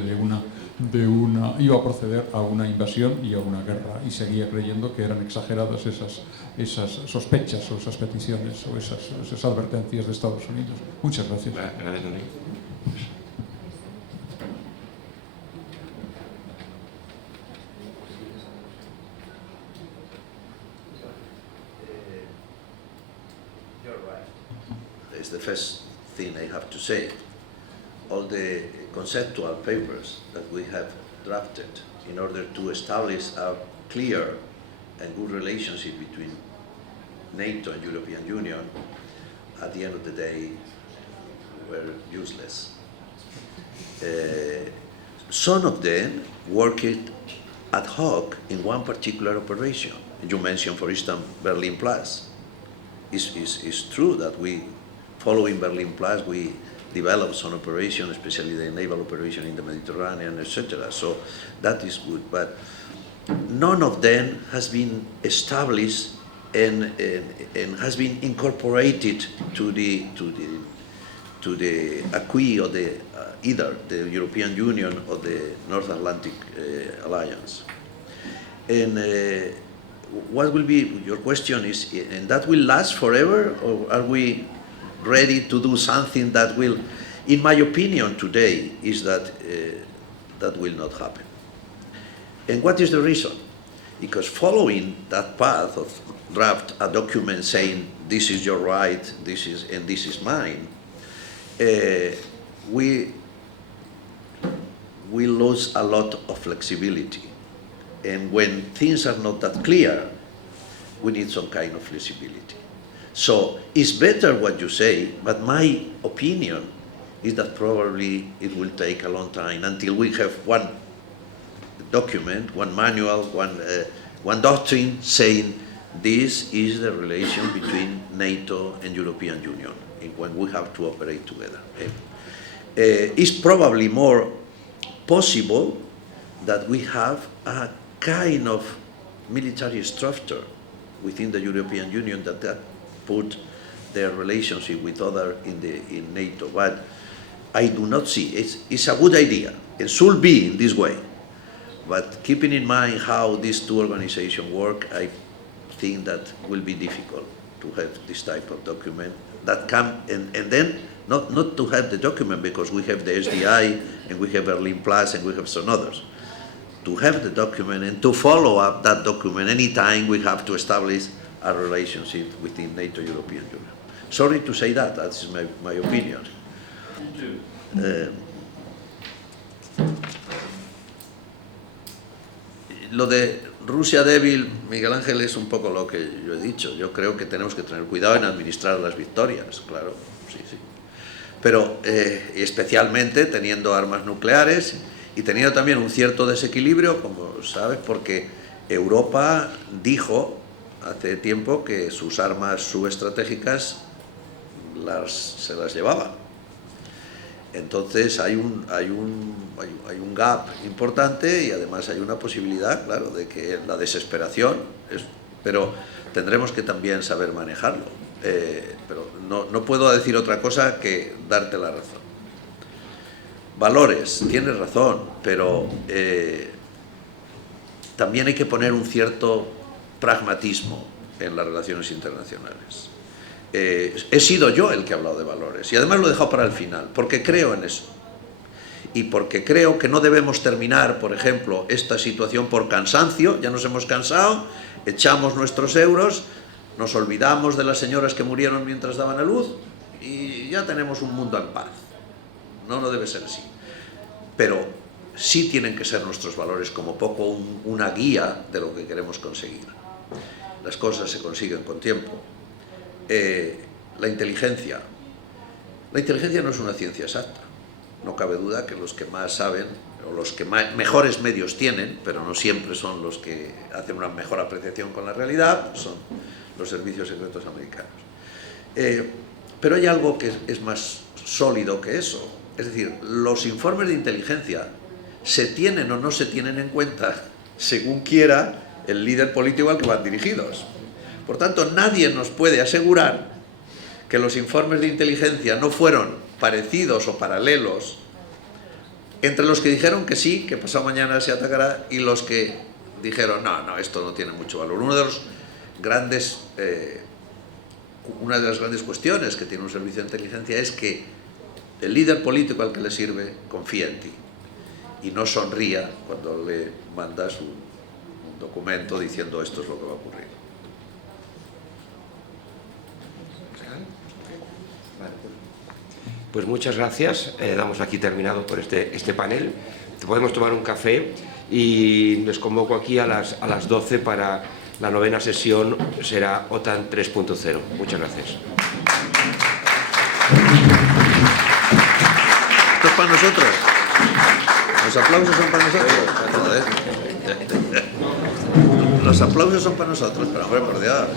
iba a proceder a una invasión y a una guerra, y seguía creyendo que eran exageradas esas sospechas o esas peticiones o esas advertencias de Estados Unidos? Muchas gracias. Gracias, Enrique. Is the first thing I have to say. All the conceptual papers that we have drafted in order to establish a clear and good relationship between NATO and European Union, at the end of the day, were useless. Some of them worked ad hoc in one particular operation. You mentioned, for instance, Berlin Plus. It's true that following Berlin Plus, we developed some operation, especially the naval operation in the Mediterranean, etc. So that is good, but none of them has been established and has been incorporated to the acquis of either the European Union or the North Atlantic Alliance. And what will be your question is, and that will last forever, or are we ready to do something that will, in my opinion today, is that that will not happen. And what is the reason? Because following that path of draft a document saying this is your right, this is mine, we lose a lot of flexibility. And when things are not that clear, we need some kind of flexibility. So it's better what you say, but my opinion is that probably it will take a long time until we have one document, one manual, one doctrine saying this is the relation between NATO and European Union when we have to operate together. It's probably more possible that we have a kind of military structure within the European Union that put their relationship with others in NATO. But I do not see, it's a good idea. It should be in this way. But keeping in mind how these two organizations work, I think that will be difficult to have this type of document that come, and then not to have the document because we have the SDI and we have Berlin Plus and we have some others. To have the document and to follow up that document anytime we have to establish a relationship within NATO European Union. Sorry to say that, that's my opinion. Lo de Rusia débil, Miguel Ángel, es un poco lo que yo he dicho. Yo creo que tenemos que tener cuidado en administrar las victorias, claro, sí. Pero especialmente teniendo armas nucleares y teniendo también un cierto desequilibrio, como sabes, porque Europa dijo hace tiempo que sus armas subestratégicas se las llevaba. Entonces hay un gap importante y además hay una posibilidad, claro, de que la desesperación, pero tendremos que también saber manejarlo. Pero no puedo decir otra cosa que darte la razón. Valores, tienes razón, pero también hay que poner un cierto pragmatismo en las relaciones internacionales. He sido yo el que ha hablado de valores y además lo he dejado para el final porque creo en eso. y porque creo que no debemos terminar, por ejemplo, esta situación por cansancio. Ya nos hemos cansado, echamos nuestros euros, nos olvidamos de las señoras que murieron mientras daban a luz y ya tenemos un mundo en paz. No debe ser así. Pero sí tienen que ser nuestros valores como poco una guía de lo que queremos conseguir. Las cosas se consiguen con tiempo. La inteligencia no es una ciencia exacta. No cabe duda que los que más saben, o los que mejores medios tienen, pero no siempre son los que hacen una mejor apreciación con la realidad, son los servicios secretos americanos. Pero hay algo que es más sólido que eso. Es decir, los informes de inteligencia se tienen o no se tienen en cuenta según quiera el líder político al que van dirigidos. Por tanto, nadie nos puede asegurar que los informes de inteligencia no fueron parecidos o paralelos entre los que dijeron que sí, que pasado mañana se atacará, y los que dijeron no, esto no tiene mucho valor. Una de las grandes cuestiones que tiene un servicio de inteligencia es que el líder político al que le sirve confía en ti y no sonría cuando le mandas un documento diciendo esto es lo que va a ocurrir. Pues muchas gracias, damos aquí terminado por este panel. Podemos tomar un café y les convoco aquí a las 12 para la 9ª sesión, será OTAN 3.0. Muchas gracias. Esto es para nosotros. Los aplausos son para nosotros. Joder. Los aplausos son para nosotros, pero hombre, por Dios.